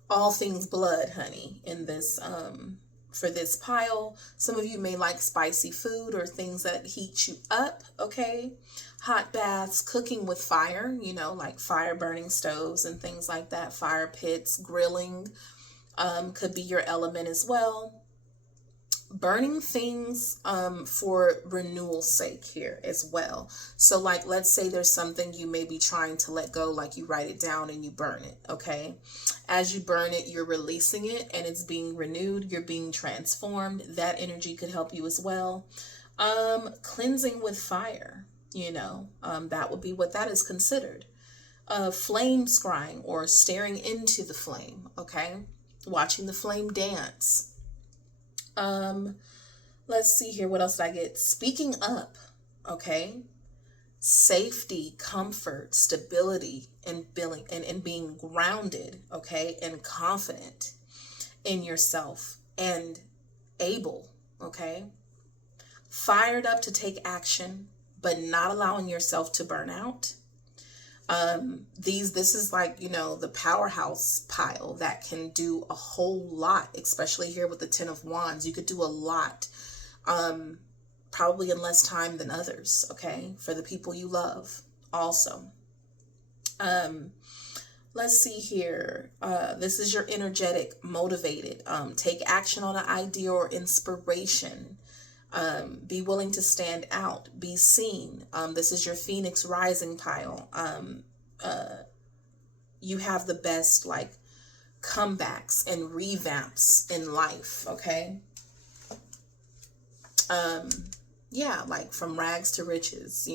all things blood, honey, in this for this pile. Some of you may like spicy food or things that heat you up, okay? Hot baths, cooking with fire, like fire burning stoves and things like that. Fire pits, grilling could be your element as well. Burning things for renewal's sake here as well. So like, let's say there's something you may be trying to let go, like you write it down and you burn it, okay? As you burn it, you're releasing it and it's being renewed. You're being transformed. That energy could help you as well. Cleansing with fire, that would be what that is considered. Flame scrying or staring into the flame, okay? Watching the flame dance. Let's see here. What else did I get? Speaking up, okay? Safety, comfort, stability, and being grounded, okay? And confident in yourself and able, okay? Fired up to take action, but not allowing yourself to burn out. This is like, the powerhouse pile that can do a whole lot, especially here with the 10 of Wands. You could do a lot, probably in less time than others, okay, for the people you love also. Let's see here. This is your energetic, motivated, take action on an idea or inspiration. Be willing to stand out, be seen. This is your Phoenix rising pile. You have the best like comebacks and revamps in life, okay? Yeah, like from rags to riches,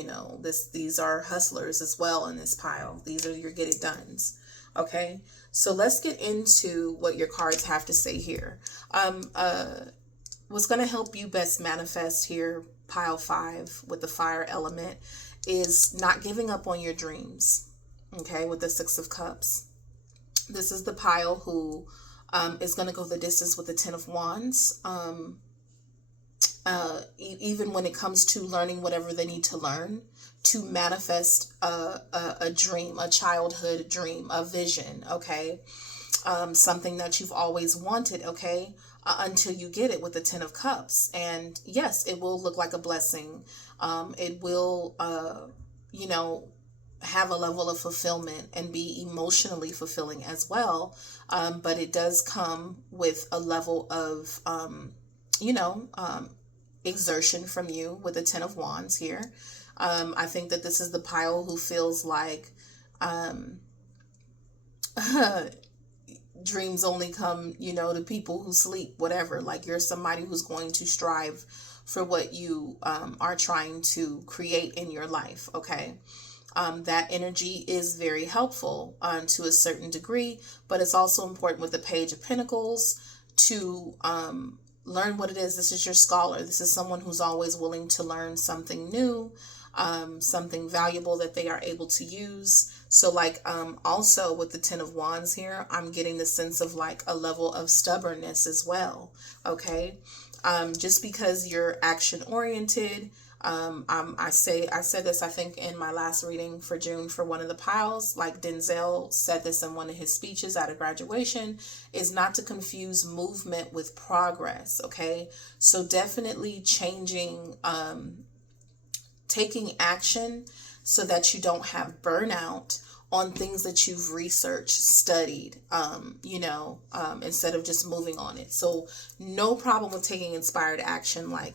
these are hustlers as well in this pile. These are your get it dones, okay? So let's get into what your cards have to say here. What's going to help you best manifest here, pile 5 with the fire element, is not giving up on your dreams, okay, with the 6 of Cups. This is the pile who is going to go the distance with the 10 of Wands, even when it comes to learning whatever they need to learn to manifest a dream, a childhood dream, a vision, okay, something that you've always wanted, okay, until you get it with the 10 of Cups. And yes, it will look like a blessing. It will, have a level of fulfillment and be emotionally fulfilling as well. But it does come with a level of, exertion from you with the 10 of Wands here. I think that this is the pile who feels like, dreams only come, to people who sleep, whatever. Like you're somebody who's going to strive for what you are trying to create in your life, okay? That energy is very helpful to a certain degree, but it's also important with the Page of Pentacles to learn what it is. This is your scholar. This is someone who's always willing to learn something new, something valuable that they are able to use. So like also with the 10 of Wands here, I'm getting the sense of like a level of stubbornness as well, okay? Just because you're action oriented, I said this, I think, in my last reading for June for one of the piles, like Denzel said this in one of his speeches at a graduation, is not to confuse movement with progress, okay? So definitely changing taking action so that you don't have burnout on things that you've researched, studied, instead of just moving on it. So no problem with taking inspired action, like,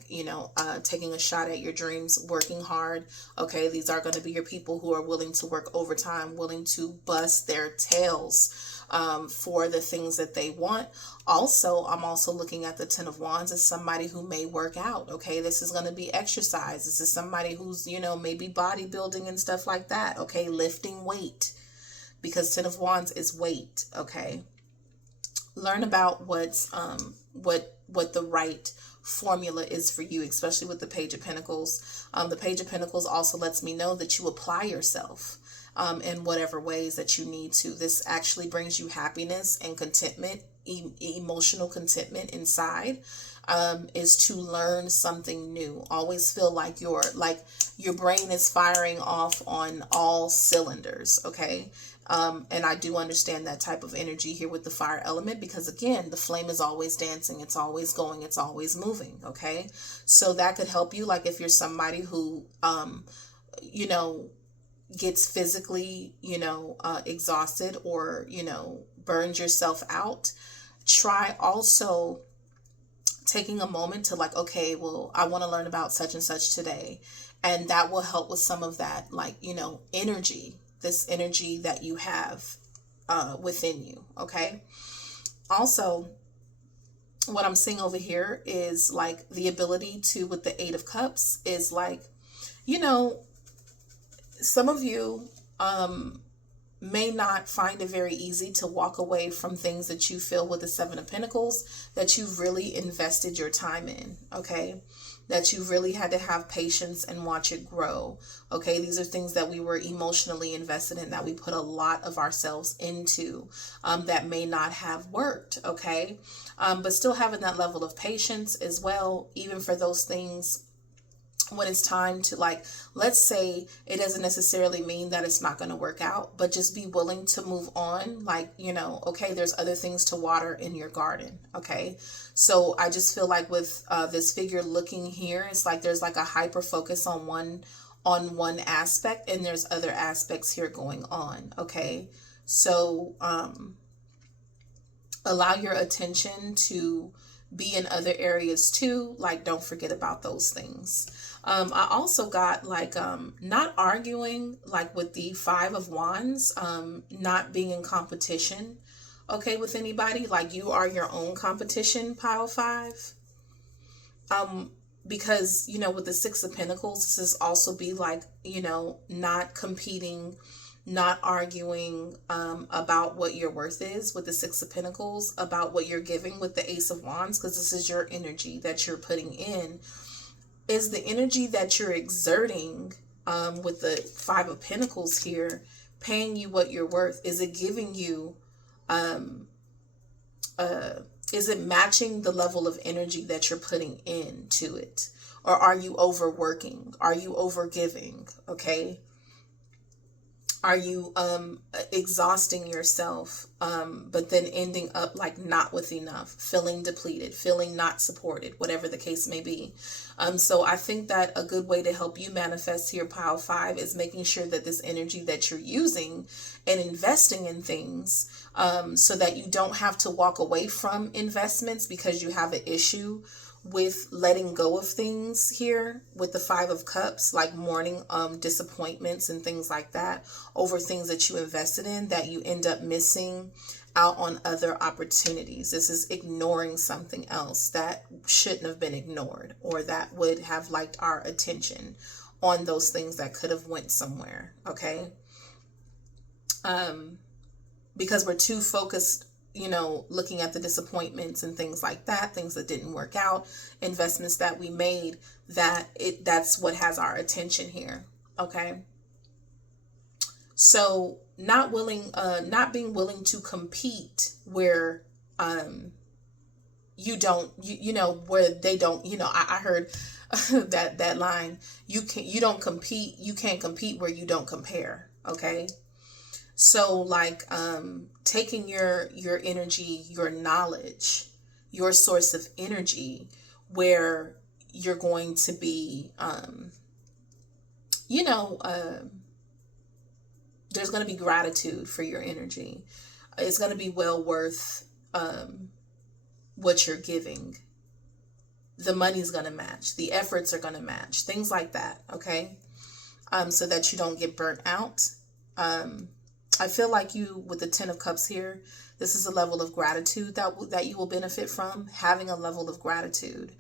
taking a shot at your dreams, working hard. Okay, these are going to be your people who are willing to work overtime, willing to bust their tails for the things that they want. Also, I'm also looking at the Ten of Wands as somebody who may work out. Okay, this is going to be exercise. This is somebody who's, maybe bodybuilding and stuff like that. Okay, lifting weight, because Ten of Wands is weight. Okay, learn about what the right formula is for you, especially with the Page of Pentacles. The Page of Pentacles also lets me know that you apply yourself in whatever ways that you need to. This actually brings you happiness and contentment, emotional contentment inside, is to learn something new. Always feel like your brain is firing off on all cylinders. Okay. And I do understand that type of energy here with the fire element, because again, the flame is always dancing. It's always going. It's always moving. Okay. So that could help you. Like if you're somebody who, gets physically, exhausted, or, burns yourself out, try also taking a moment to like, okay, well, I want to learn about such and such today. And that will help with some of that, like, energy, this energy that you have within you. Okay. Also, what I'm seeing over here is like the ability to, with the Eight of Cups, is like, some of you may not find it very easy to walk away from things that you feel, with the Seven of Pentacles, that you really invested your time in. Okay, that you really had to have patience and watch it grow. Okay, these are things that we were emotionally invested in, that we put a lot of ourselves into, that may not have worked. Okay, but still having that level of patience as well, even for those things when it's time to, like, let's say it doesn't necessarily mean that it's not going to work out, but just be willing to move on. Like, okay, there's other things to water in your garden. Okay. So I just feel like with this figure looking here, it's like there's like a hyper focus on one aspect, and there's other aspects here going on. Okay. So allow your attention to be in other areas too. Like, don't forget about those things. I also got like, not arguing, like with the Five of Wands, not being in competition, okay, with anybody. Like, you are your own competition, pile 5. Because, with the Six of Pentacles, this is also be like, not competing, not arguing about what your worth is with the Six of Pentacles, about what you're giving with the Ace of Wands, because this is your energy that you're putting in. Is the energy that you're exerting with the Five of Pentacles here paying you what you're worth? Is it giving you, is it matching the level of energy that you're putting into it? Or are you overworking? Are you overgiving? Okay. Are you exhausting yourself, but then ending up like not with enough, feeling depleted, feeling not supported, whatever the case may be. So I think that a good way to help you manifest here, pile 5, is making sure that this energy that you're using and investing in things, so that you don't have to walk away from investments because you have an issue with letting go of things here with the Five of Cups, like mourning disappointments and things like that over things that you invested in, that you end up missing out on other opportunities. This is ignoring something else that shouldn't have been ignored, or that would have liked our attention on those things that could have went somewhere. Okay. Because we're too focused, looking at the disappointments and things like that, things that didn't work out, investments that we made, that's what has our attention here. Okay. So not being willing to compete where, you don't, where they don't, I heard that line, you don't compete, you can't compete where you don't compare. Okay. So like, taking your energy, your knowledge, your source of energy, where you're going to be, you know, there's going to be gratitude for your energy. It's going to be well worth what you're giving. The money's going to match. The efforts are going to match. Things like that, okay? So that you don't get burnt out. I feel like you, with the Ten of Cups here, this is a level of gratitude that you will benefit from. Having a level of gratitude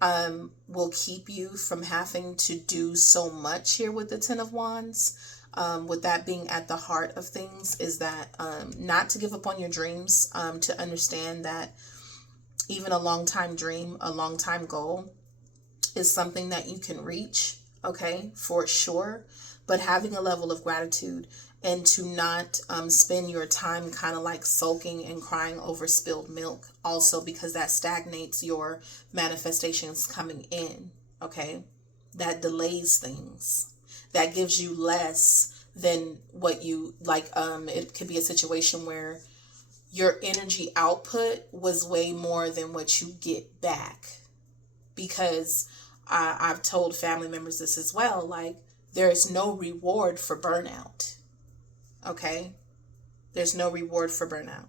will keep you from having to do so much here with the Ten of Wands. With that being at the heart of things, is that not to give up on your dreams, to understand that even a long time dream, a long time goal is something that you can reach, okay, for sure. But having a level of gratitude, and to not spend your time kind of like sulking and crying over spilled milk also, because that stagnates your manifestations coming in, okay? That delays things. That gives you less than what you like. It could be a situation where your energy output was way more than what you get back. Because I've told family members this as well, like, there is no reward for burnout. Okay? There's no reward for burnout.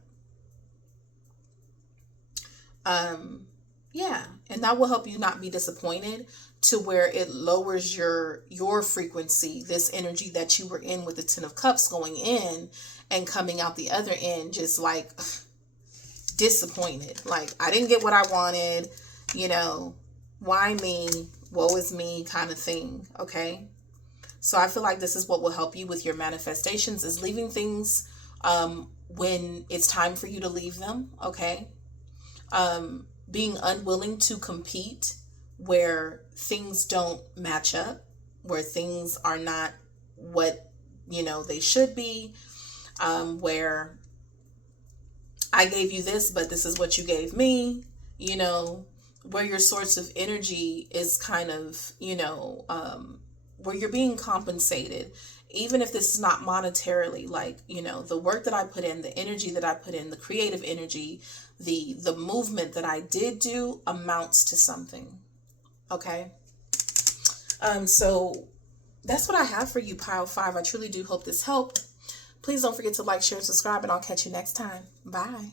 Yeah, and that will help you not be disappointed, to where it lowers your frequency, this energy that you were in with the Ten of Cups going in and coming out the other end just like disappointed. Like, I didn't get what I wanted, you know, why me? Woe is me kind of thing, okay? So I feel like this is what will help you with your manifestations, is leaving things when it's time for you to leave them, okay? Being unwilling to compete where things don't match up, where things are not what, you know, they should be, where I gave you this, but this is what you gave me, you know, where your source of energy is kind of, you know, where you're being compensated, even if this is not monetarily, like, you know, the work that I put in, the energy that I put in, the creative energy, the movement that I did do amounts to something. Okay. So that's what I have for you, Pile 5. I truly do hope this helped. Please don't forget to like, share, and subscribe, and I'll catch you next time. Bye.